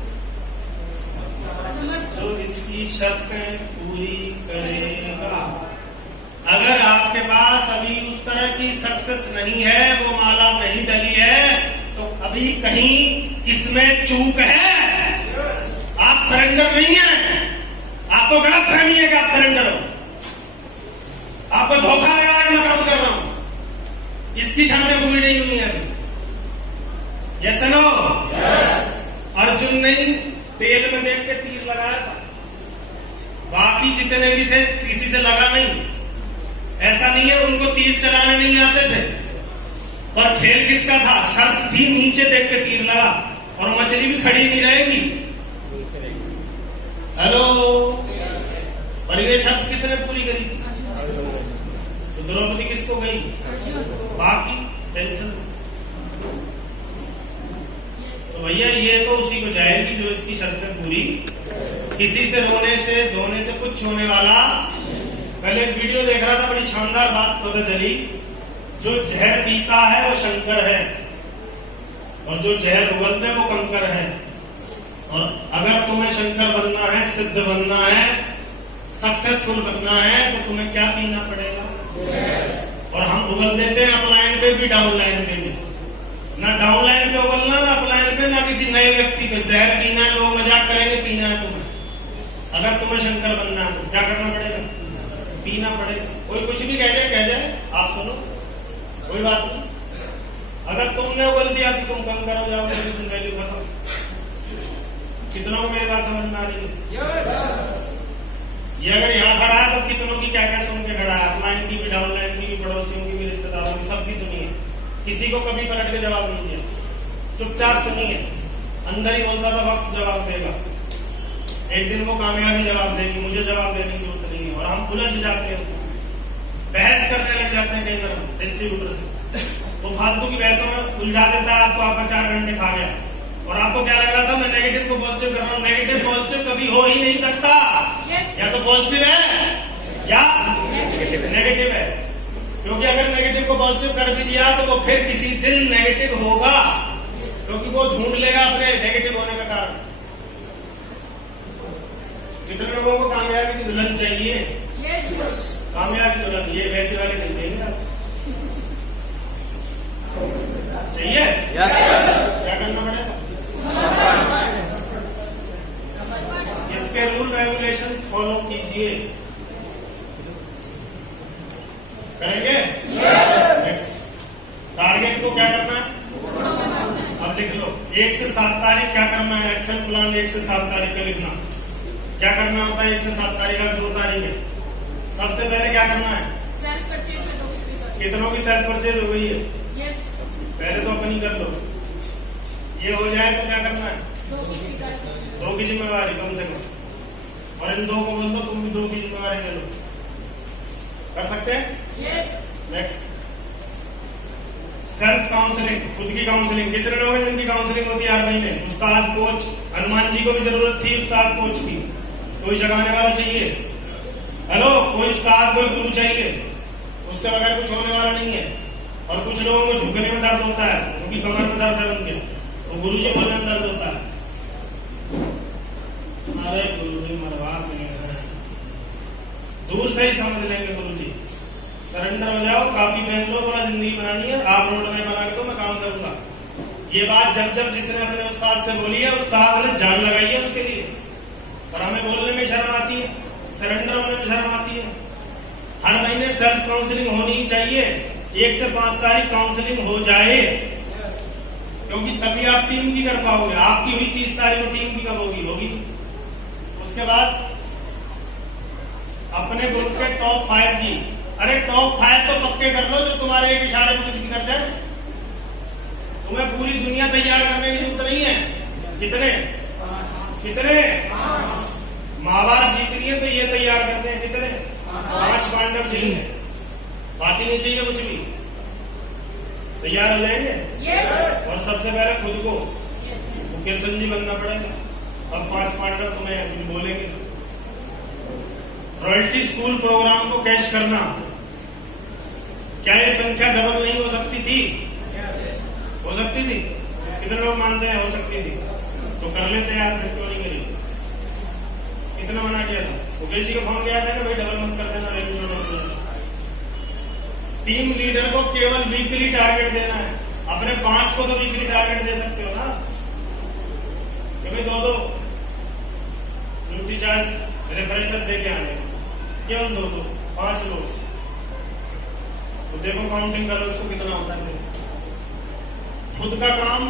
जो इसकी शर्तें पूरी करेगा। अगर आपके पास अभी उस तरह की सक्सेस नहीं है, वो माला नहीं डली है, तो अभी कहीं इसमें चूक है। आप सरेंडर नहीं है, आपको गलत फहमी है कि आप सरेंडर हो, आपको धोखा लगा कि मैं काम कर रहा हूं। इसकी शर्तें पूरी नहीं हुई है अभी। Yes no? अर्जुन ने तेल में देख के तीर लगाया था, बाकी जितने भी थे किसी से लगा नहीं। ऐसा नहीं है उनको तीर चलाने नहीं आते थे, पर खेल किसका था? शर्त थी नीचे देख के तीर लगा, और मछली भी खड़ी नहीं रहेगी। हेलो, ये शर्त किसने पूरी करी थी? तो द्रौपदी किसको गई? बाकी टेंशन। तो भैया ये तो उसी को जाएगी जो इसकी शर्तें पूरी। किसी से रोने से धोने से कुछ होने वाला। पहले एक वीडियो देख रहा था, बड़ी शानदार बात पता चली। जो जहर पीता है वो शंकर है और जो जहर उगलते हैं वो कंकर है। और अगर तुम्हें शंकर बनना है, सिद्ध बनना है, सक्सेसफुल बनना है तो तुम्हें क्या पीना पड़ेगा? और हम उगल देते हैं अपलाइन पे भी, डाउन लाइन पे भी। ना डाउन लाइन पे उगलना, ना अपलाइन पे, ना किसी नए व्यक्ति पे। जहर पीना है, लोग मजाक करेंगे, पीना है तुम्हें। अगर तुम्हें शंकर बनना है तो क्या करना पड़ेगा? पीना पड़ेगा। कोई कुछ भी कह जाए, आप सुनो, कोई बात नहीं। अगर तुमने उगल दिया तो तुम कंकर हो जाओगे, तुम वैल्यू खत्म। कितनों को मेरी बात समझ में आ रही है? ये अगर यहाँ खड़ा है तो कितनों की क्या क्या सुन के खड़ा है? अपलाइन की भी, डाउन लाइन की भी, पड़ोसियों की भी, रिश्तेदारों की, सबकी सुनिए। किसी को कभी पलट के जवाब नहीं दिया, चुपचाप सुनिए। अंदर ही बोलता था वक्त जवाब देगा, एक दिन वो कामयाबी जवाब देगी, मुझे जवाब देने की जरूरत नहीं है। और हम उलझ जाते हैं, बहस करने लग जाते हैं कई तरह डिस्ट्रीब्यूटर से। तो फालतू की बहसों में उलझा देता है आपको, आपका 4 घंटे खा गया। और आपको क्या लग रहा था मैं नेगेटिव को पॉजिटिव कर रहा हूँ? नेगेटिव पॉजिटिव कभी हो ही नहीं सकता। या तो पॉजिटिव है या नेगेटिव है। क्योंकि अगर नेगेटिव को पॉजिटिव कर भी दिया तो वो फिर किसी दिन नेगेटिव होगा, क्योंकि वो ढूंढ लेगा अपने नेगेटिव होने का कारण। कितने लोगों को कामयाबी की दुल्हन चाहिए? कामयाबी दुल्हन ये वैसे वाले नहीं देंगे, चाहिए? क्या करना पड़ेगा? इसके रूल रेगुलेशंस फॉलो कीजिए। करेंगे? नेक्स्ट टारगेट को क्या करना है? अब लिख लो 1 से 7 तारीख क्या करना है? एक्शन प्लान 1 से 7 तारीख का लिखना। क्या करना होता है 1 से 7 तारीख का? 2 तारीख है। सबसे पहले क्या करना है? Self purchase. कितनों की सेल्फ परचेज हो गई है? पहले तो अपनी कर लो। ये हो जाए तो क्या करना है? 2 की जिम्मेवारी कम से कम। और इन 2 को बोल दो तुम भी 2 की जिम्मेवारी ले लो। कर सकते हैं? नेक्स्ट सेल्फ काउंसलिंग, खुद की काउंसलिंग। कितने लोग हैं जिनकी काउंसलिंग होती है हर महीने? उस्ताद, कोच। हनुमान जी को भी जरूरत थी उस्ताद कोच की। कोई जगाने वाला चाहिए? हेलो, कोई उस्ताद, कोई गुरु चाहिए। उसके बगैर कुछ होने वाला नहीं है। और कुछ लोगों को झुकने में दर्द होता है, क्योंकि कमर में दर्द है उनके, तो गुरु जी बोलने में दर्द होता है। अरे गुरु जी मरवा नहीं है, दूर से ही समझ लेंगे गुरु जी। सरेंडर हो जाओ, काफी पहन लो, थोड़ा जिंदगी बनानी है, आप रोड में बना के दो, मैं काम करूंगा। ये बात जब जब जिसने अपने उस्ताद से बोली है, उस्ताद ने जान लगाई है उसके लिए। और हमें बोलने में शर्म आती है, सरेंडर होने में शर्म आती है। हर महीने सेल्फ काउंसलिंग होनी ही चाहिए। 1 से 5 तारीख काउंसलिंग हो जाए, क्योंकि तभी आप टीम की कर पाओगे। आपकी हुई 30 तारीख को, टीम की कब होगी? उसके बाद अपने ग्रुप के टॉप 5 की। अरे टॉप 5 तो पक्के कर लो जो तुम्हारे एक इशारे में कुछ भी कर जाए। तुम्हें पूरी दुनिया तैयार करने की जरूरत नहीं है। कितने महाभारत जीतनी है तो ये तैयार करते हैं। कितने? 5 पांडव चाहिए, बाकी नहीं चाहिए कुछ भी। तैयार हो जाएंगे। और सबसे पहले खुद को कृष्ण जी बनना पड़ेगा। अब 5 पांडव तुम्हें कुछ बोलेंगे। रॉयल्टी स्कूल प्रोग्राम को कैश करना, क्या ये संख्या डबल नहीं हो सकती थी? हो सकती थी। कितने लोग मानते हैं हो सकती थी? तो कर लेते यार, फिर क्यों नहीं करी? किसने मना किया था? मुकेश जी को फोन किया था कि भाई डबल मत कर देना। टीम लीडर को केवल वीकली टारगेट देना है। अपने 5 को तो वीकली टारगेट दे सकते हो ना, क्योंकि 2 ड्यूटी चार्ज रिफ्रेशर दे के आने, केवल 2 5 लोग। तो देखो काउंटिंग करो उसको कितना होता है। खुद का काम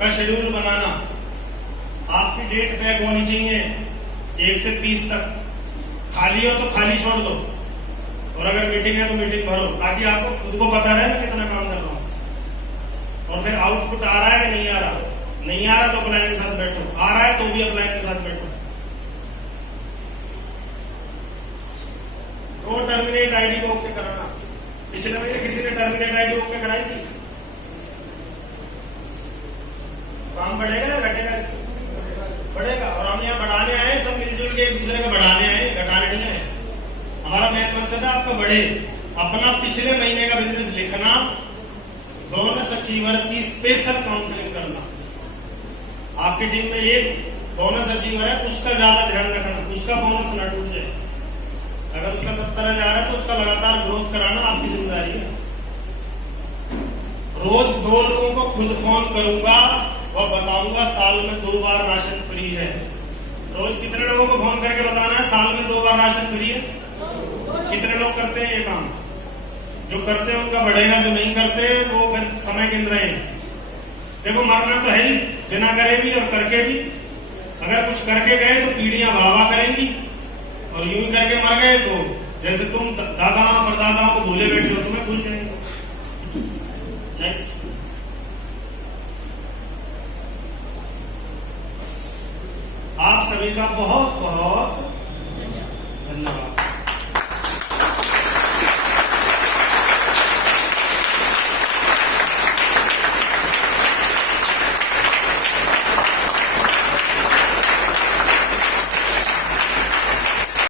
का शेड्यूल बनाना। आपकी डेट पैक होनी चाहिए 1 से 30 तक। खाली हो तो खाली छोड़ दो, और अगर मीटिंग है तो मीटिंग भरो, ताकि आपको खुद को पता रहे मैं कितना काम कर रहा हूं। और फिर आउटपुट आ रहा है कि नहीं आ रहा? नहीं आ रहा तो अपलाइन के साथ बैठो, आ रहा है तो भी अपलाइन के साथ बैठो। टर्मिनेट आईडी को ओके कराना। पिछले महीने किसी ने टर्मिनेट आईडी ओके कराई थी? काम बढ़ेगा या घटेगा? इससे बढ़ेगा। और हम यहाँ बढ़ाने आए, सब मिलजुल के एक दूसरे को बढ़ाने आए, घटाने नहीं आए। हमारा मेन मकसद है आपका बढ़े। अपना पिछले महीने का बिजनेस लिखना, बोनस अचीवर की स्पेशल काउंसलिंग करना। आपकी टीम में एक बोनस अचीवर है, उसका ज्यादा ध्यान रखना, उसका बोनस न टूट जाए। अगर उसका 70,000 है तो उसका लगातार ग्रोथ कराना आपकी जिम्मेदारी है। रोज 2 लोगों को खुद फोन करूंगा और बताऊंगा साल में 2 बार राशन फ्री है। रोज कितने लोगों को फोन करके बताना है साल में 2 बार राशन फ्री है? कितने लोग करते हैं ये काम? जो करते हैं उनका बढ़ेगा, जो नहीं करते वो समय गिन रहे हैं। देखो मरना तो है ही, बिना करे भी और करके भी। अगर कुछ करके गए तो पीढ़ियां वाह करेंगी, और यूं ही करके मर गए तो जैसे तुम दादाओं परदादाओं को भूले बैठे हो, तुम्हें भूल जाएंगे। नेक्स्ट, आप सभी का बहुत बहुत